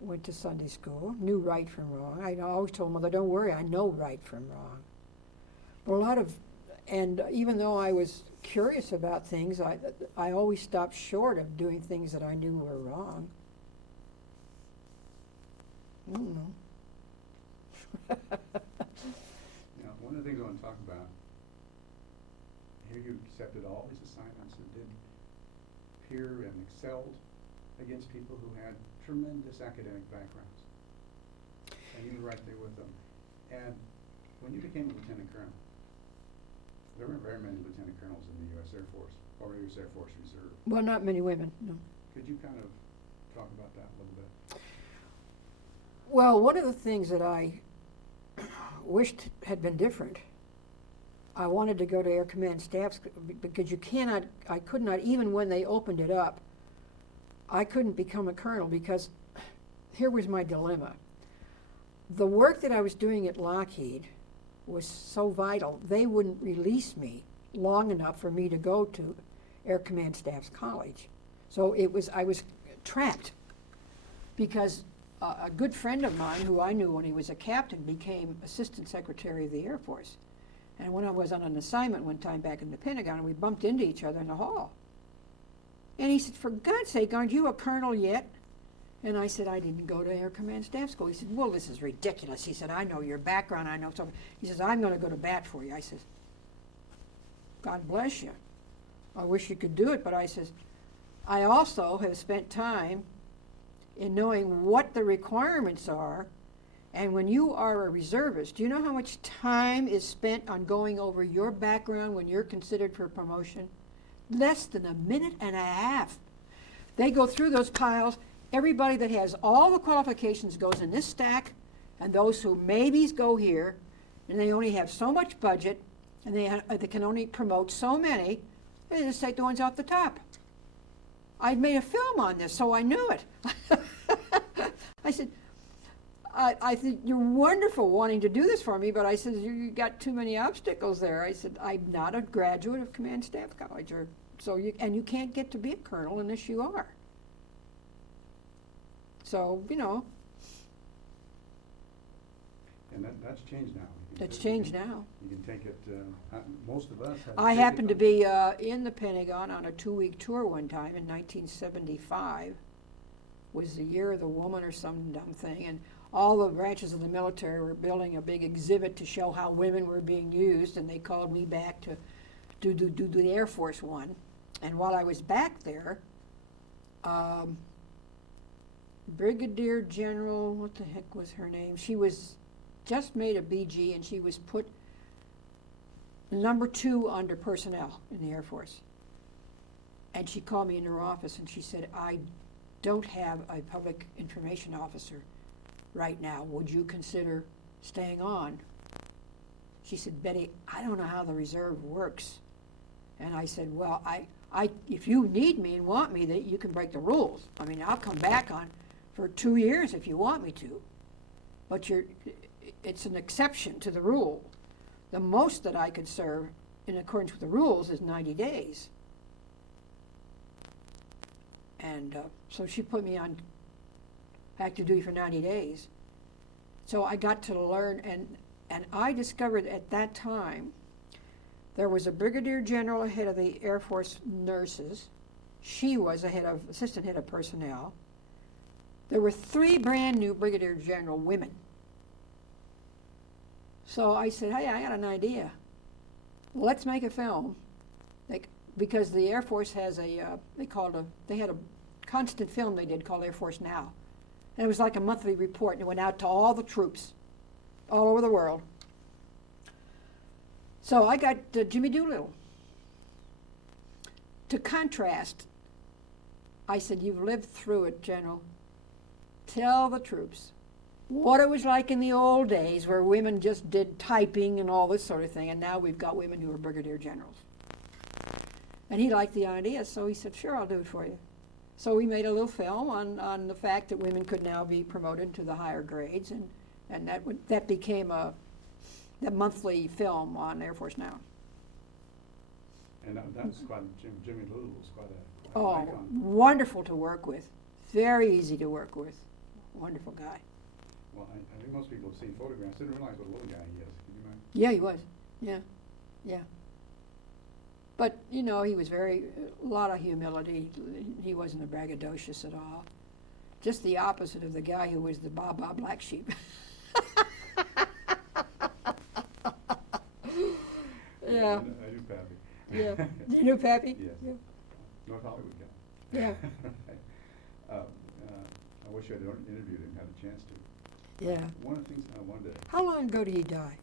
went to Sunday school, knew right from wrong. I always told Mother, don't worry, I know right from wrong. But and even though I was curious about things, I always stopped short of doing things that I knew were wrong. I don't know. One of the things I want to talk about, here you accepted all these assignments and did peer and excelled against people who had tremendous academic backgrounds. And you were right there with them. And when you became a lieutenant colonel, there weren't very many lieutenant colonels in the U.S. Air Force or U.S. Air Force Reserve. Well, not many women, no. Could you kind of talk about that a little bit? Well, one of the things that I wished had been different, I wanted to go to Air Command Staff because I could not, even when they opened it up, I couldn't become a colonel because here was my dilemma. The work that I was doing at Lockheed was so vital, they wouldn't release me long enough for me to go to Air Command Staff's college. So I was trapped because a good friend of mine who I knew when he was a captain became Assistant Secretary of the Air Force. And when I was on an assignment one time back in the Pentagon, we bumped into each other in the hall. And he said, for God's sake, aren't you a colonel yet? And I said, I didn't go to Air Command Staff School. He said, well, this is ridiculous. He said, I know your background, I know something. He says, I'm going to go to bat for you. I said, God bless you. I wish you could do it, but I says, I also have spent time in knowing what the requirements are. And when you are a reservist, do you know how much time is spent on going over your background when you're considered for promotion? Less than a minute and a half. They go through those piles. Everybody that has all the qualifications goes in this stack, and those who maybes go here, and they only have so much budget, and they can only promote so many, they just take the ones off the top. I made a film on this, so I knew it. I said, I think you're wonderful wanting to do this for me, but I said, you got too many obstacles there. I said, I'm not a graduate of Command Staff College, and you can't get to be a colonel unless you are. So, And that's changed now. That's changed now. You can take it, most of us have. I happened to be in the Pentagon on a 2-week tour one time in 1975, was the year of the woman or some dumb thing, and all the branches of the military were building a big exhibit to show how women were being used, and they called me back to do the Air Force one. And while I was back there, Brigadier General, what the heck was her name? She was just made a BG, and she was put number 2 under personnel in the Air Force. And she called me in her office and she said, I don't have a public information officer right now. Would you consider staying on? She said, Betty, I don't know how the reserve works. And I said, well, if you need me and want me, that you can break the rules. I mean, I'll come back on for 2 years if you want me to. But it's an exception to the rule. The most that I could serve in accordance with the rules is 90 days. And so she put me on active duty for 90 days. So I got to learn, and I discovered at that time there was a brigadier general head of the Air Force nurses. She was assistant head of personnel. There were 3 brand new brigadier general women. So I said, hey, I got an idea. Let's make a film. Because the Air Force has they had a constant film they did called Air Force Now. And it was like a monthly report, and it went out to all the troops all over the world. So I got Jimmy Doolittle. To contrast, I said, you've lived through it, General. Tell the troops what it was like in the old days where women just did typing and all this sort of thing, and now we've got women who are brigadier generals. And he liked the idea, so he said, sure, I'll do it for you. So we made a little film on the fact that women could now be promoted to the higher grades, and that became the monthly film on Air Force Now. And that's quite, Jimmy Doolittle was quite an Oh, icon. wonderful to work with. Very easy to work with. Wonderful guy. Well, I think most people have seen photographs. Didn't realize what a little guy he is. Can you imagine? Yeah, he was. Yeah. But, you know, he was a lot of humility. He wasn't a braggadocious at all. Just the opposite of the guy who was the Baa black sheep. Yeah. I knew Pappy. Yeah. You knew Pappy? Yes. Yeah. North Hollywood guy. Yeah. I wish I'd interviewed him, had a chance to. Yeah. One of the things I wanted to, How long ago did he die?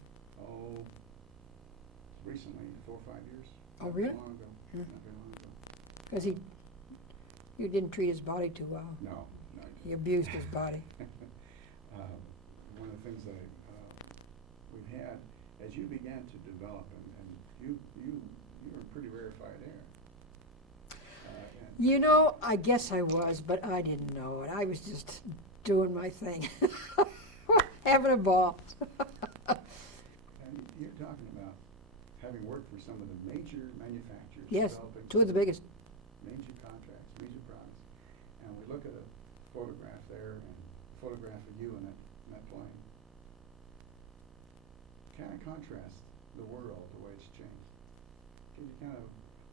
recently, 4 or 5 years. Oh, really? Not long ago. Yeah. Not very long ago. Because you didn't treat his body too well. No. He abused his body. One of the things that we've had, as you began to develop, and you were pretty rarefied air. You know, I guess I was, but I didn't know it. I was just doing my thing, having a ball. And you're talking about having worked for some of the major manufacturers. Yes, developing 2 of the biggest. major contracts, major products. And we look at a photograph there and a photograph of you in that plane. Kind of contrast the world, the way it's changed. Can you kind of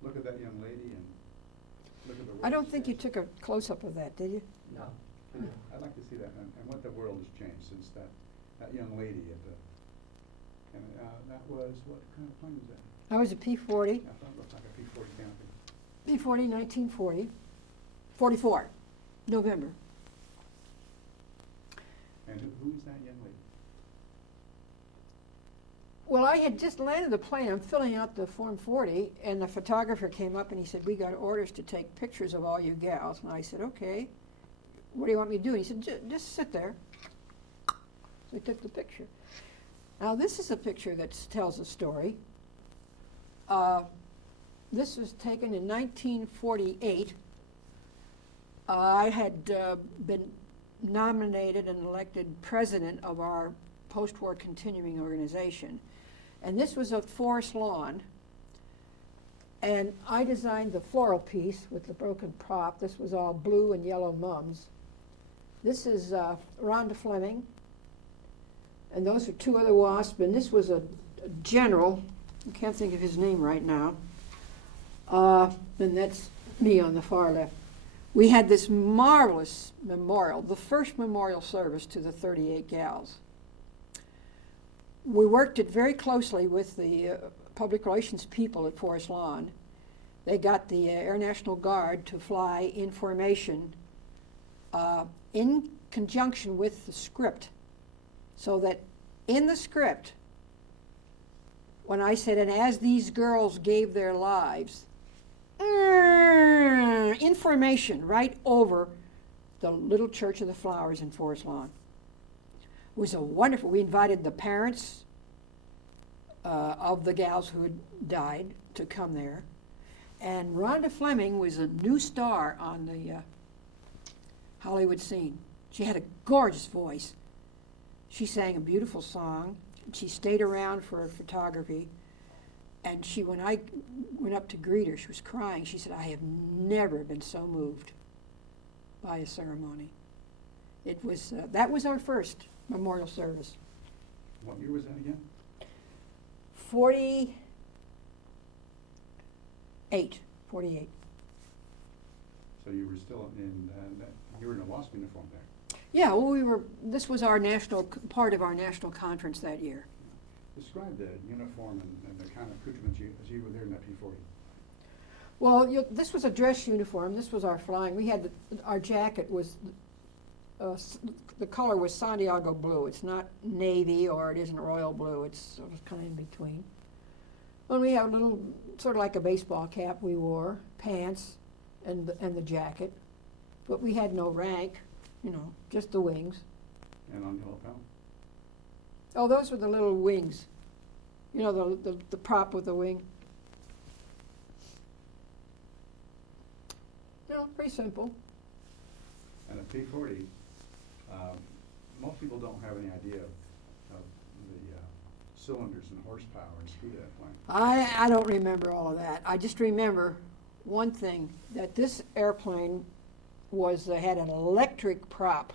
look at that young lady and look at the world? I don't think you took a close-up of that, did you? No. I'd like to see that and what the world has changed since that young lady at the, and that was, what kind of plane was that? I was a P-40. I thought it looked like a P-40 canopy. P-40, 1940. 44, November. And who is that young lady? Well, I had just landed the plane. I'm filling out the Form 40, and the photographer came up and he said, we got orders to take pictures of all you gals. And I said, okay. What do you want me to do? And he said, just sit there. So he took the picture. Now, this is a picture that tells a story. This was taken in 1948. I had been nominated and elected president of our post-war continuing organization. And this was a forest lawn. And I designed the floral piece with the broken prop. This was all blue and yellow mums. This is Rhonda Fleming. And those are 2 other Wasp. And this was a general. I can't think of his name right now. And that's me on the far left. we had this marvelous memorial, the first memorial service to the 38 gals. We worked it very closely with the public relations people at Forest Lawn. They got the Air National Guard to fly in formation in conjunction with the script, so that in the script, when I said, and as these girls gave their lives, information right over the little Church of the Flowers in Forest Lawn. It was a wonderful, we invited the parents of the gals who had died to come there. And Rhonda Fleming was a new star on the Hollywood scene. She had a gorgeous voice. She sang a beautiful song. She stayed around for photography. And she, when I went up to greet her, she was crying. She said, I have never been so moved by a ceremony. It was, that was our first memorial service. What year was that again? 48. So you were still you were in a Wasp uniform there. Yeah, well, this was our part of our national conference that year. Describe the uniform and the kind of accoutrements as you were there in that P-40. Well, this was a dress uniform. This was our flying. We had our jacket was, the color was Santiago blue. It's not navy or it isn't royal blue. It's sort of kind of in between. And we had a little, sort of like a baseball cap we wore, pants, and the jacket. But we had no rank, just the wings. And on the lapel? Oh, those were the little wings. The prop with the wing. Pretty simple. And a P-40, most people don't have any idea of the cylinders and horsepower and speed of that plane. I don't remember all of that. I just remember one thing, that this airplane had an electric prop,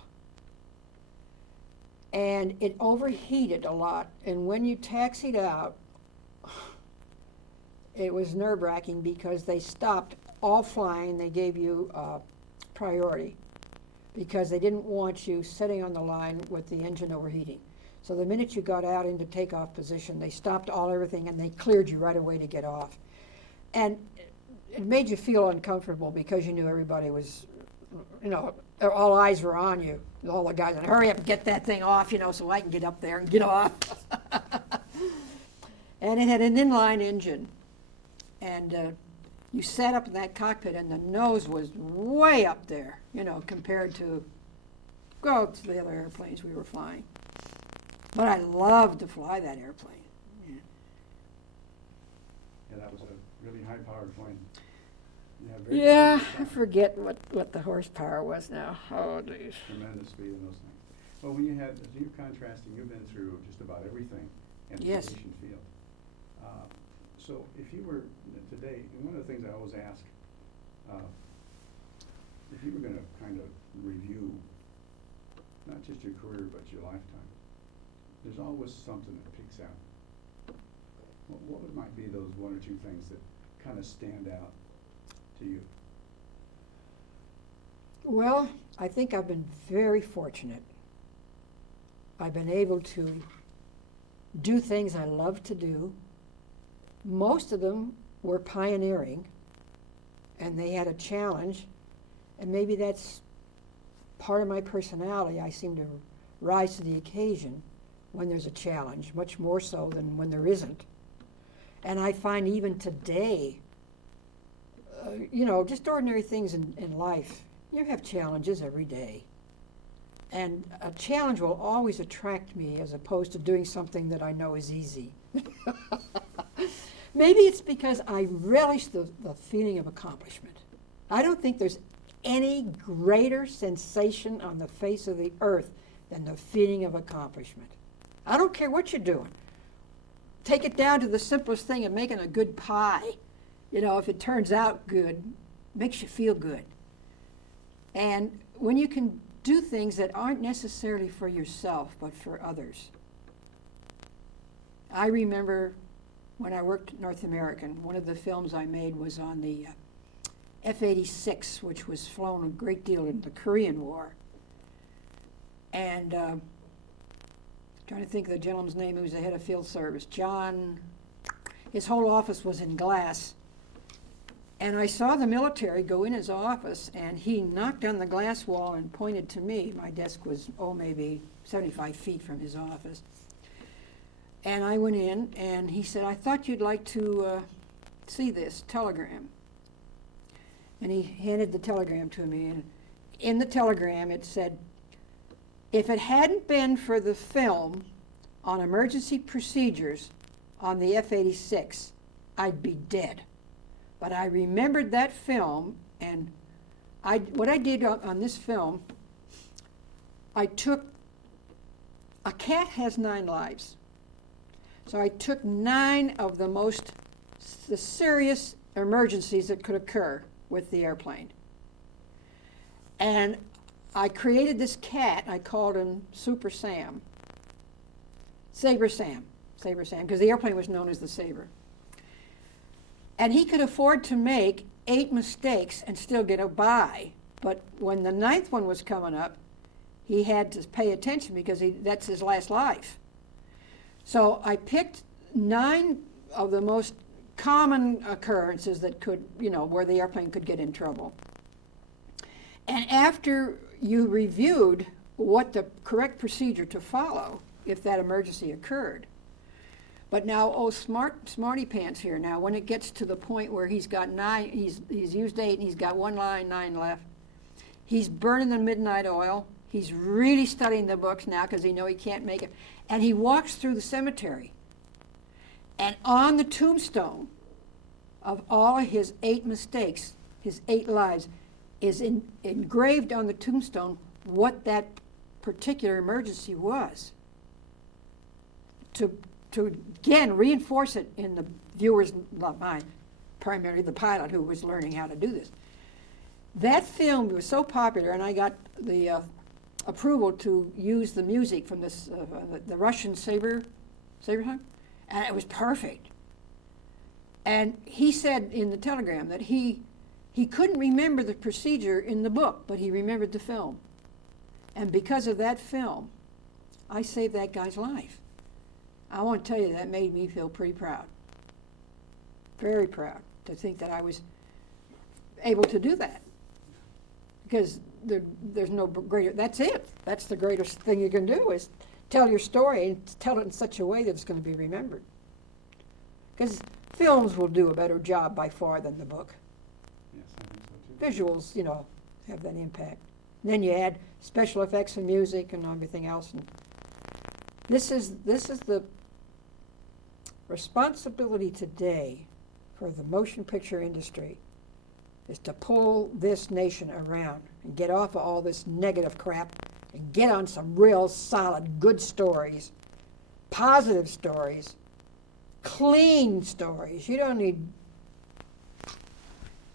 and it overheated a lot. And when you taxied out, it was nerve-wracking because they stopped all flying. They gave you priority because they didn't want you sitting on the line with the engine overheating. So the minute you got out into takeoff position, they stopped everything and they cleared you right away to get off. And it made you feel uncomfortable because you knew everybody was, all eyes were on you. All the guys said, hurry up and get that thing off, so I can get up there and get off. And it had an inline engine. And you sat up in that cockpit and the nose was way up there, compared to the other airplanes we were flying. But I loved to fly that airplane. Yeah, that was a really high-powered plane. Yeah, I forget what the horsepower was now. Oh, geez. Tremendous speed in those things. Well, when you're contrasting, you've been through just about everything in the Yes. aviation field. So if you were today, and one of the things I always ask, if you were going to kind of review not just your career but your lifetime, there's always something that picks out. What might be those one or two things that kind of stand out to you? Well, I think I've been very fortunate. I've been able to do things I love to do. Most of them were pioneering, and they had a challenge, and maybe that's part of my personality. I seem to rise to the occasion when there's a challenge, much more so than when there isn't. And I find even today, just ordinary things in life, you have challenges every day. And a challenge will always attract me as opposed to doing something that I know is easy. Maybe it's because I relish the feeling of accomplishment. I don't think there's any greater sensation on the face of the earth than the feeling of accomplishment. I don't care what you're doing. Take it down to the simplest thing of making a good pie. If it turns out good, it makes you feel good. And when you can do things that aren't necessarily for yourself, but for others. I remember when I worked at North American, one of the films I made was on the F-86, which was flown a great deal in the Korean War. And trying to think of the gentleman's name who was the head of field service, John. His whole office was in glass. And I saw the military go in his office, and he knocked on the glass wall and pointed to me. My desk was, maybe 75 feet from his office. And I went in, and he said, "I thought you'd like to see this telegram." And he handed the telegram to me, and in the telegram it said, "If it hadn't been for the film on emergency procedures on the F-86, I'd be dead. But I remembered that film, and what I did on this film, I took, a cat has 9 lives. So I took 9 of the serious emergencies that could occur with the airplane. And I created this cat, I called him Super Sam. Saber Sam, because the airplane was known as the Saber. And he could afford to make 8 mistakes and still get by. But when the 9th one was coming up, he had to pay attention because that's his last life. So I picked 9 of the most common occurrences that could, where the airplane could get in trouble. And after you reviewed what the correct procedure to follow if that emergency occurred. But now, smarty pants here. Now, when it gets to the point where he's got 9, he's used 8 and he's got 1 line, 9 left. He's burning the midnight oil. He's really studying the books now because he knows he can't make it. And he walks through the cemetery. And on the tombstone of all his 8 mistakes, his 8 lives, is engraved on the tombstone what that particular emergency was. To again reinforce it in the viewers, not mine, primarily the pilot who was learning how to do this. That film was so popular, and I got the approval to use the music from this the Russian Saber song, and it was perfect. And he said in the telegram that he couldn't remember the procedure in the book, but he remembered the film. And because of that film, I saved that guy's life. I want to tell you, that made me feel pretty proud. Very proud to think that I was able to do that. Because there's no greater, that's it. That's the greatest thing you can do, is tell your story and tell it in such a way that it's going to be remembered. Because films will do a better job by far than the book. Yes, I think so too. Visuals, have that impact. And then you add special effects and music and everything else. And this is the responsibility today for the motion picture industry, is to pull this nation around and get off of all this negative crap and get on some real solid, good stories, positive stories, clean stories. You don't need...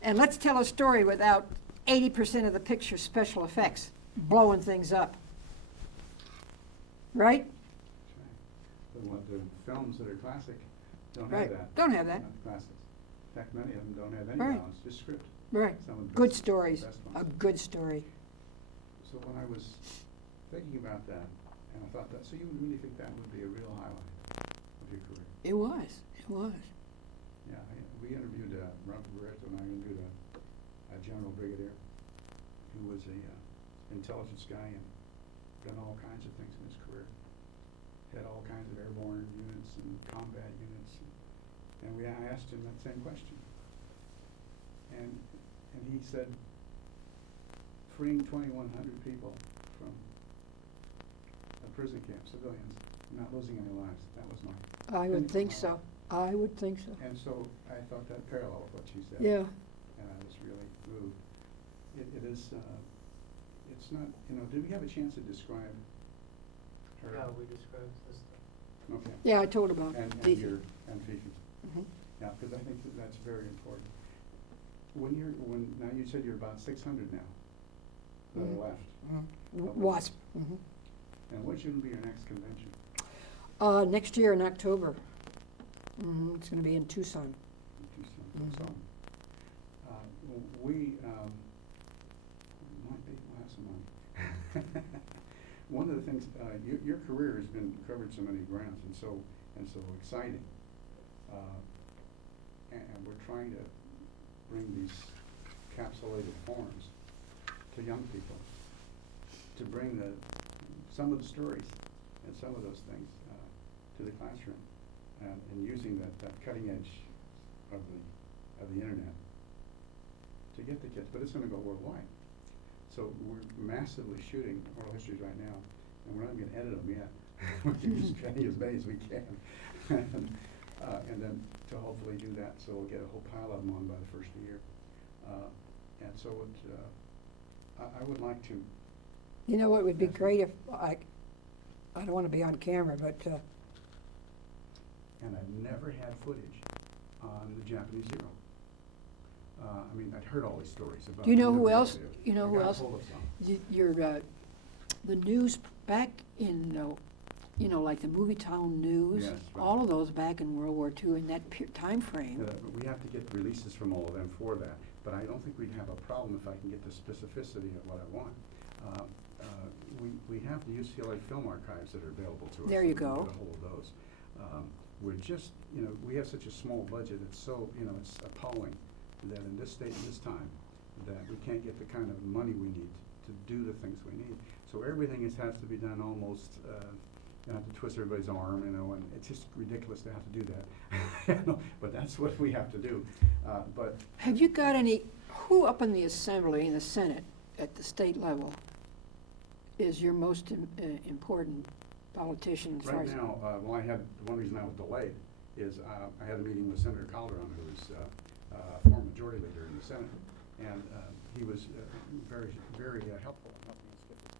And let's tell a story without 80% of the picture special effects, blowing things up. Right? The films that are classic don't Right. have that. Don't have that. Not classics. In fact, many of them don't have any Right. balance, just script. Right. Some of the Good best- stories. best A ones. good story. So when I was thinking about that, and I thought that, so you would really think that would be a real highlight of your career? It was. It was. Yeah, we interviewed Robert Barreto, and I interviewed a general brigadier who was a intelligence guy and done all kinds of things in his career. Had all kinds of airborne units and combat units, and I asked him that same question. And he said, freeing 2,100 people from a prison camp, civilians, not losing any lives, that was my... I would think pinnacle so. I would think so. highlight. And so I thought that parallel with what she said. Yeah. And I was really moved. It is, it's not, did we have a chance to describe her? Yeah, we described this stuff. Okay. Yeah, I told about And Fifi. and Fifi. Mhm. Yeah, because I think that's very important. Now you said you're about 600 now that Mhm. are left. Mhm. Wasp. Mhm. And what's going to be your next convention? Next year in October. It's going to be in Tucson. In Tucson. Mhm. So, we, might be, we'll have some money. One of the things, your career has been covered so many grounds and so exciting. And we're trying to bring these capsulated forms to young people, to bring some of the stories and some of those things to the classroom, and using that cutting edge of the internet to get the kids. But it's going to go worldwide. So we're massively shooting oral histories right now, and we're not going to edit them yet. We're just trying as many as we can, and then to hopefully do that, so we'll get a whole pile of them on by the first of the year. And so I would like to. You know what would be great if I don't want to be on camera, but And I've never had footage on the Japanese hero. I mean, I'd heard all these stories about. do you know the who real else? deal. You know I who got else? hold of some. The news back in, like the Movie Town News, Yes, right. all of those back in World War II in that time frame. But we have to get releases from all of them for that. But I don't think we'd have a problem if I can get the specificity of what I want. We have the UCLA film archives that are available to us. There you We can go. get a hold of those. We're just, we have such a small budget. It's so, it's appalling that in this state and this time, that we can't get the kind of money we need to do the things we need. So everything has to be done almost, you have to twist everybody's arm, and it's just ridiculous to have to do that. But that's what we have to do. But Have you got who up in the Assembly, in the Senate, at the state level, is your most important politician as far right as? now, one reason I was delayed is I had a meeting with Senator Calderon, who is former majority leader in the Senate, and he was very, very helpful in helping us get this.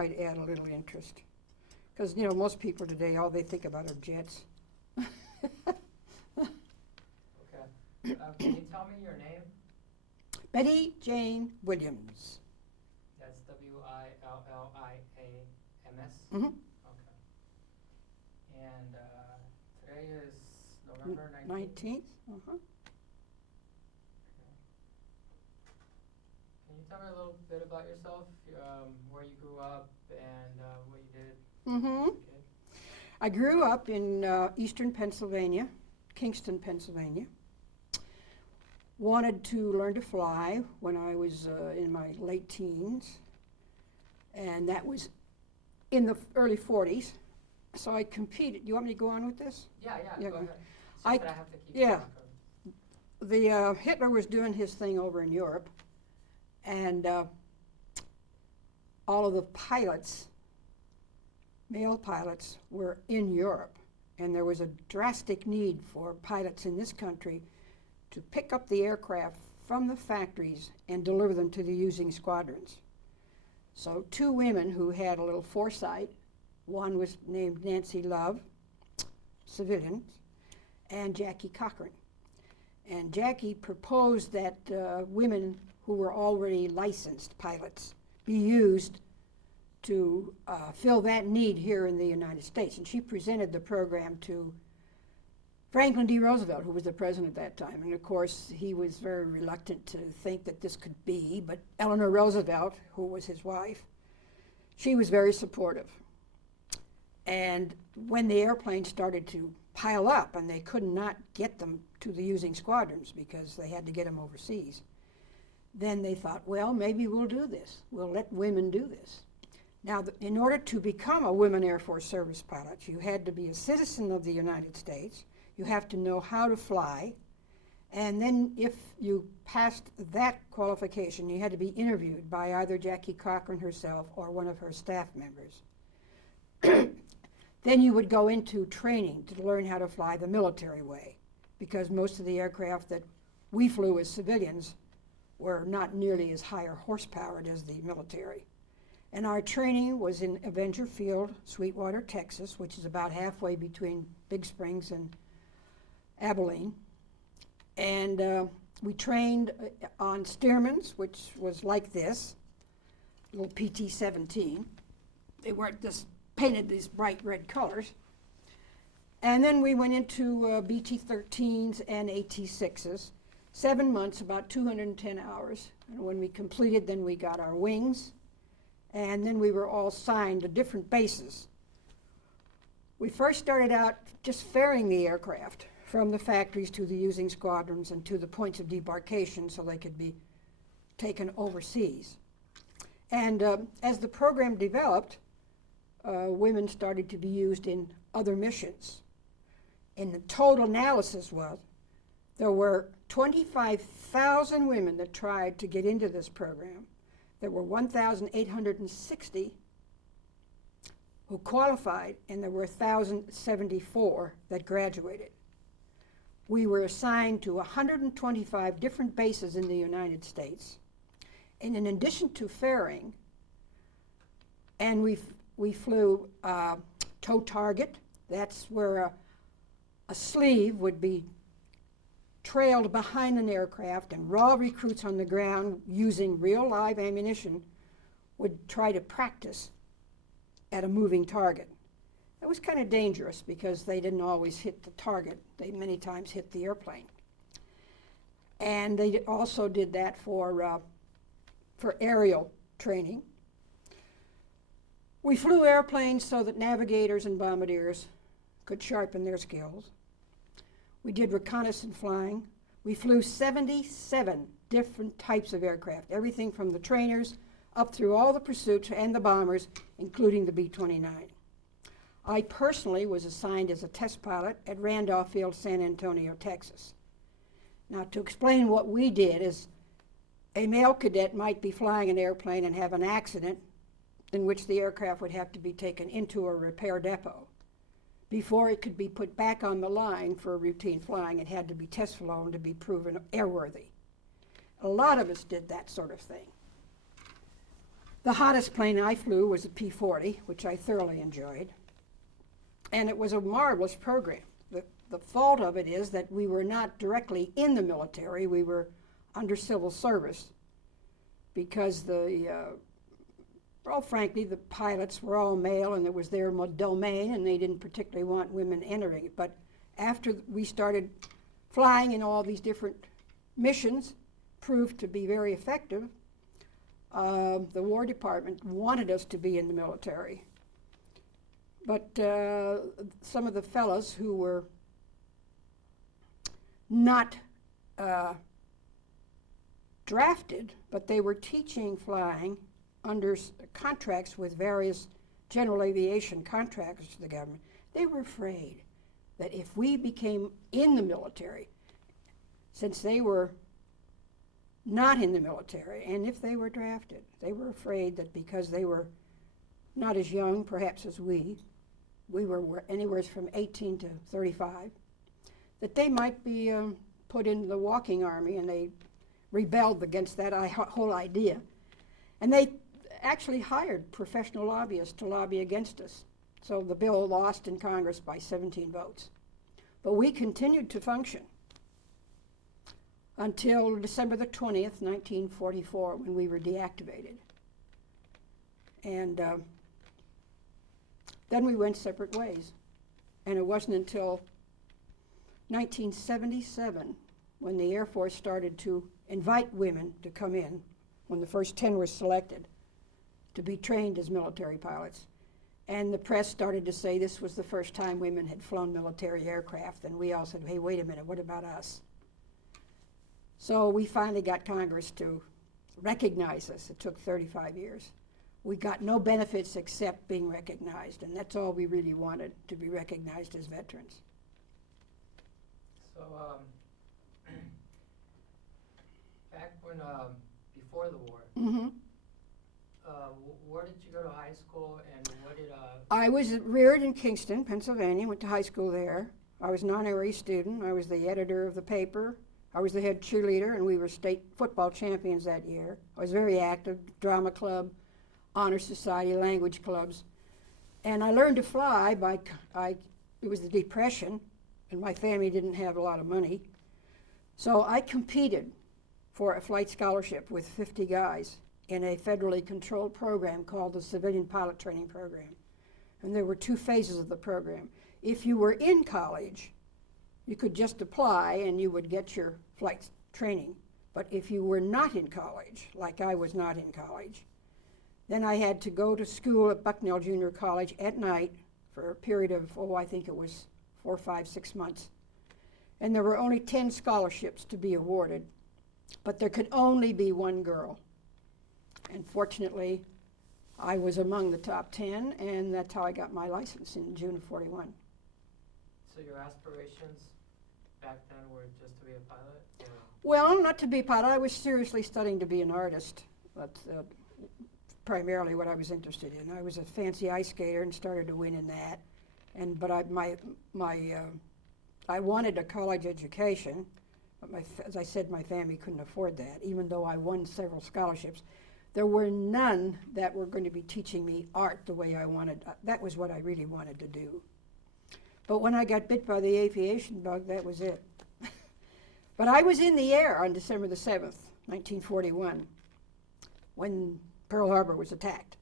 I'd add a little interest. Because, you know, most people today, all they think about are jets. Okay. Can you tell me your name? Betty Jane Williams. That's Williams? Mm-hmm. Okay. And today is November 19th? 19th. Uh-huh. Can you tell me a little bit about yourself, where you grew up and what you did Mm-hmm. as a kid? I grew up in eastern Pennsylvania, Kingston, Pennsylvania. Wanted to learn to fly when I was in my late teens, and that was in the early 40s. So I competed. You want me to go on with this? Yeah, Yeah, go go. ahead. It's I- just that I have to keep yeah. track of. The Hitler was doing his thing over in Europe, and all of the pilots, male pilots, were in Europe, and there was a drastic need for pilots in this country to pick up the aircraft from the factories and deliver them to the using squadrons. So two women who had a little foresight, one was named Nancy Love, civilian, and Jackie Cochran. And Jackie proposed that women who were already licensed pilots be used to fill that need here in the United States. And she presented the program to Franklin D. Roosevelt, who was the president at that time. And of course, he was very reluctant to think that this could be, but Eleanor Roosevelt, who was his wife, she was very supportive. And when the airplanes started to pile up and they could not get them to the using squadrons because they had to get them overseas, then they thought, well, maybe we'll do this. We'll let women do this. Now, in order to become a women Air Force service pilot, you had to be a citizen of the United States. You have to know how to fly. And then if you passed that qualification, you had to be interviewed by either Jackie Cochran herself or one of her staff members. Then you would go into training to learn how to fly the military way, because most of the aircraft that we flew as civilians were not nearly as higher horsepowered as the military. And our training was in Avenger Field, Sweetwater, Texas, which is about halfway between Big Springs and Abilene. And we trained on Stearmans, which was like this, little PT-17. They weren't just painted these bright red colors. And then we went into BT-13s and AT-6s, 7 months, about 210 hours. And when we completed, then we got our wings, and then we were all assigned to different bases. We first started out just ferrying the aircraft from the factories to the using squadrons and to the points of debarkation so they could be taken overseas. And as the program developed, women started to be used in other missions. And the total analysis was there were 25,000 women that tried to get into this program. There were 1,860 who qualified, and there were 1,074 that graduated. We were assigned to 125 different bases in the United States. And in addition to ferrying, and we flew tow target. That's where a sleeve would be trailed behind an aircraft, and raw recruits on the ground using real live ammunition would try to practice at a moving target. It was kind of dangerous because they didn't always hit the target. They many times hit the airplane. And they also did that for aerial training. We flew airplanes so that navigators and bombardiers could sharpen their skills. We did reconnaissance flying. We flew 77 different types of aircraft, everything from the trainers up through all the pursuits and the bombers, including the B-29. I personally was assigned as a test pilot at Randolph Field, San Antonio, Texas. Now, to explain what we did is a male cadet might be flying an airplane and have an accident in which the aircraft would have to be taken into a repair depot. Before it could be put back on the line for routine flying, it had to be test flown to be proven airworthy. A lot of us did that sort of thing. The hottest plane I flew was a P-40, which I thoroughly enjoyed. And it was a marvelous program. The fault of it is that we were not directly in the military. We were under civil service because well, frankly, the pilots were all male and it was their domain and they didn't particularly want women entering it. But after we started flying in all these different missions, proved to be very effective, the War Department wanted us to be in the military. But some of the fellows who were not drafted, but they were teaching flying under contracts with various general aviation contractors to the government, they were afraid that if we became in the military, since they were not in the military, and if they were drafted, they were afraid that because they were not as young, perhaps as we were anywhere from 18 to 35, that they might be put in the walking army, and they rebelled against that whole idea. And they actually hired professional lobbyists to lobby against us. So the bill lost in Congress by 17 votes. But we continued to function until December the 20th, 1944, when we were deactivated. And then we went separate ways. And it wasn't until 1977 when the Air Force started to invite women to come in, when the first 10 were selected to be trained as military pilots. And the press started to say this was the first time women had flown military aircraft, and we all said, hey, wait a minute, what about us? So we finally got Congress to recognize us. It took 35 years. We got no benefits except being recognized, and that's all we really wanted, to be recognized as veterans. So, back when, before the war, Mm-hmm. Where did you go to high school, and what did, I was reared in Kingston, Pennsylvania, went to high school there. I was an honorary student. I was the editor of the paper. I was the head cheerleader, and we were state football champions that year. I was very active, drama club, honor society, language clubs. And I learned to fly it was the Depression, and my family didn't have a lot of money. So I competed for a flight scholarship with 50 guys in a federally controlled program called the Civilian Pilot Training Program. And there were two phases of the program. If you were in college, you could just apply and you would get your flight training. But if you were not in college, like I was not in college, then I had to go to school at Bucknell Junior College at night for a period of, I think it was 4, 5, 6 months. And there were only 10 scholarships to be awarded, but there could only be one girl. And fortunately, I was among the top 10, and that's how I got my license in June of 41. so your aspirations back then were just to be a pilot? Or? Well, not to be a pilot. I was seriously studying to be an artist. That's primarily what I was interested in. I was a fancy ice skater and started to win in that. But I wanted a college education. But as I said, my family couldn't afford that, even though I won several scholarships. There were none that were going to be teaching me art the way I wanted. That was what I really wanted to do. But when I got bit by the aviation bug, that was it. But I was in the air on December the 7th, 1941, when Pearl Harbor was attacked.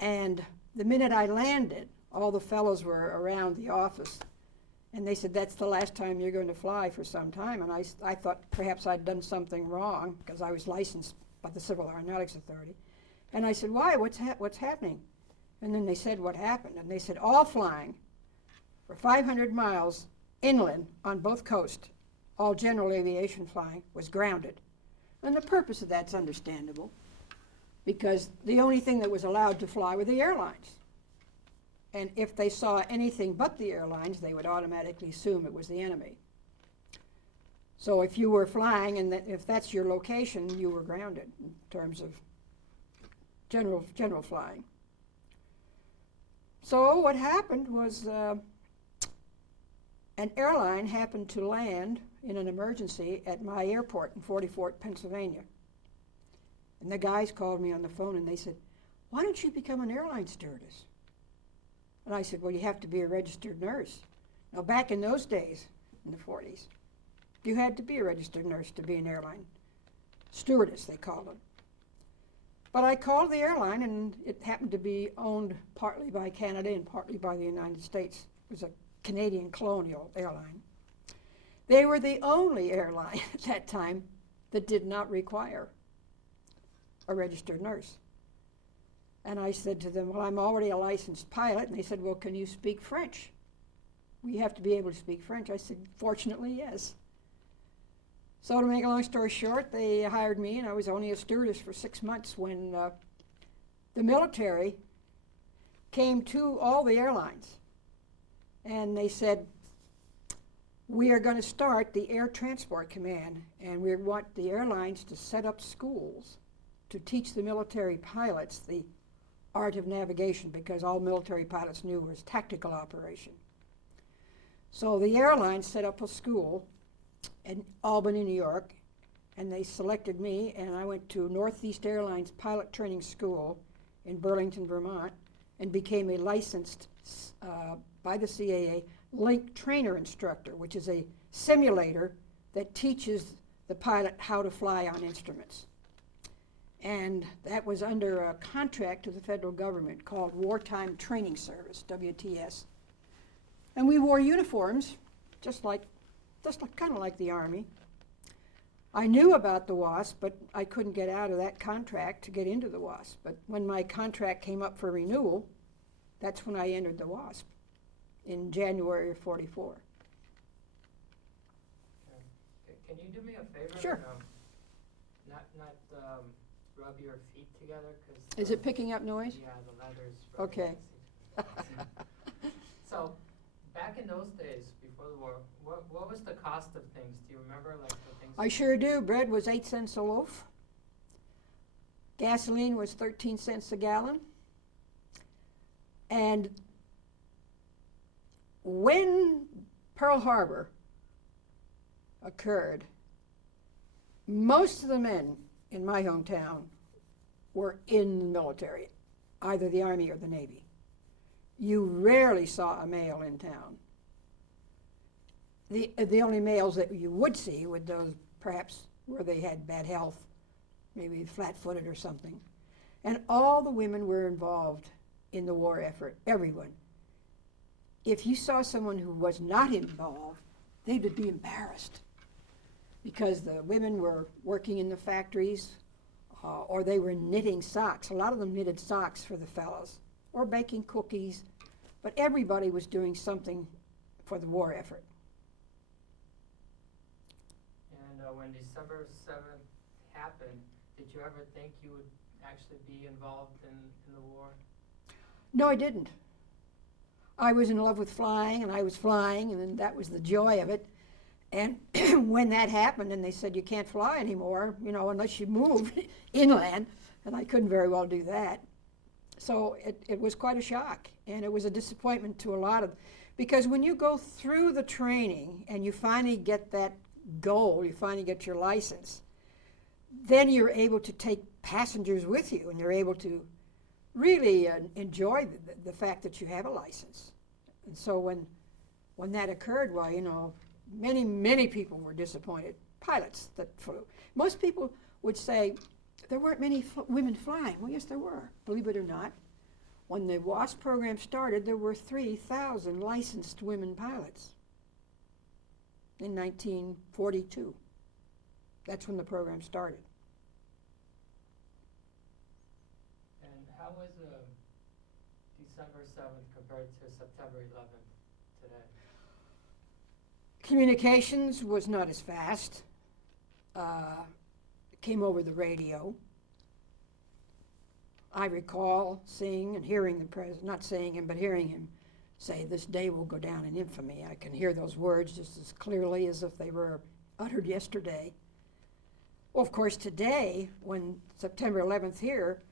And the minute I landed, all the fellows were around the office, and they said, that's the last time you're going to fly for some time. And I thought perhaps I'd done something wrong, because I was licensed by the Civil Aeronautics Authority. And I said, why? What's happening? And then they said what happened. And they said all flying for 500 miles inland on both coasts, all general aviation flying, was grounded. And the purpose of that's understandable, because the only thing that was allowed to fly were the airlines. And if they saw anything but the airlines, they would automatically assume it was the enemy. So if you were flying, and if that's your location, you were grounded in terms of general flying. So what happened was an airline happened to land in an emergency at my airport in Fort Pennsylvania. And the guys called me on the phone and they said, "Why don't you become an airline stewardess?" And I said, "Well, you have to be a registered nurse." Now, back in those days, in the 40s, you had to be a registered nurse to be an airline stewardess, they called it. But I called the airline, and it happened to be owned partly by Canada and partly by the United States. It was a Canadian colonial airline. They were the only airline at that time that did not require a registered nurse. And I said to them, "Well, I'm already a licensed pilot." And they said, "Well, can you speak French?" "We have to be able to speak French." I said, "Fortunately, yes." So to make a long story short, they hired me, and I was only a stewardess for 6 months when the military came to all the airlines. And they said, "We are going to start the Air Transport Command, and we want the airlines to set up schools to teach the military pilots the art of navigation," because all military pilots knew was tactical operation. So the airlines set up a school in Albany, New York, and they selected me, and I went to Northeast Airlines Pilot Training School in Burlington, Vermont, and became a licensed by the CAA link trainer instructor, which is a simulator that teaches the pilot how to fly on instruments. And that was under a contract to the federal government called Wartime Training Service, WTS. And we wore uniforms, just kind of like the Army. I knew about the Wasp, but I couldn't get out of that contract to get into the Wasp. But when my contract came up for renewal, that's when I entered the Wasp in January of '44. Can you do me a favor? Sure. Not rub your feet together, 'cause Is it picking up noise? yeah, the leather's Okay. So, back in those days, before the war, what was the cost of things? Do you remember, like, the things? I sure do. Bread was 8 cents a loaf. Gasoline was 13 cents a gallon. And when Pearl Harbor occurred, most of the men in my hometown were in the military, either the Army or the Navy. You rarely saw a male in town. The only males that you would see were those perhaps where they had bad health, maybe flat-footed or something. And all the women were involved in the war effort, everyone. If you saw someone who was not involved, they would be embarrassed because the women were working in the factories or they were knitting socks. A lot of them knitted socks for the fellows or baking cookies, but everybody was doing something for the war effort. And when December 7th happened, did you ever think you would actually be involved in the war? No, I didn't. I was in love with flying, and I was flying, and that was the joy of it. And when that happened, and they said you can't fly anymore, unless you move inland, and I couldn't very well do that. So it was quite a shock, and it was a disappointment to a lot of, because when you go through the training and you finally get that goal, you finally get your license, then you're able to take passengers with you, and you're able to really enjoy the fact that you have a license. And so when that occurred, well, many people were disappointed, pilots that flew. Most people would say there weren't many women flying. Well, yes, there were, believe it or not. When the Wasp program started, there were 3,000 licensed women pilots in 1942. That's when the program started. And how was December 7th compared to September 11th today? Communications was not as fast. It came over the radio. I recall seeing and hearing the president, not seeing him, but hearing him say, "This day will go down in infamy." I can hear those words just as clearly as if they were uttered yesterday. Well, of course, today, when September 11th here,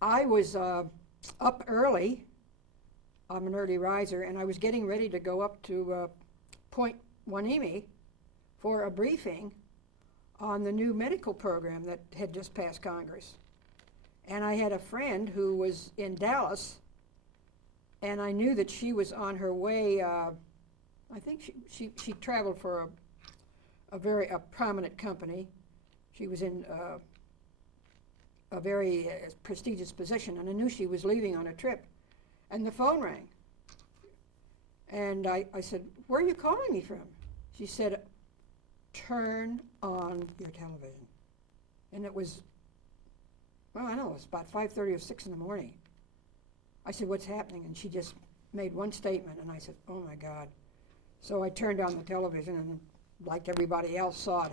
I was up early. I'm an early riser, and I was getting ready to go up to Point Wanimi for a briefing on the new medical program that had just passed Congress. And I had a friend who was in Dallas, and I knew that she was on her way. I think she traveled for a very prominent company. She was in a very prestigious position, and I knew she was leaving on a trip. And the phone rang. And I said, "Where are you calling me from?" She said, "Turn on your television." And it was, well, I don't know, it was about 5:30 or 6 in the morning. I said, "What's happening?" And she just made one statement, and I said, "Oh my God." So I turned on the television, and like everybody else saw it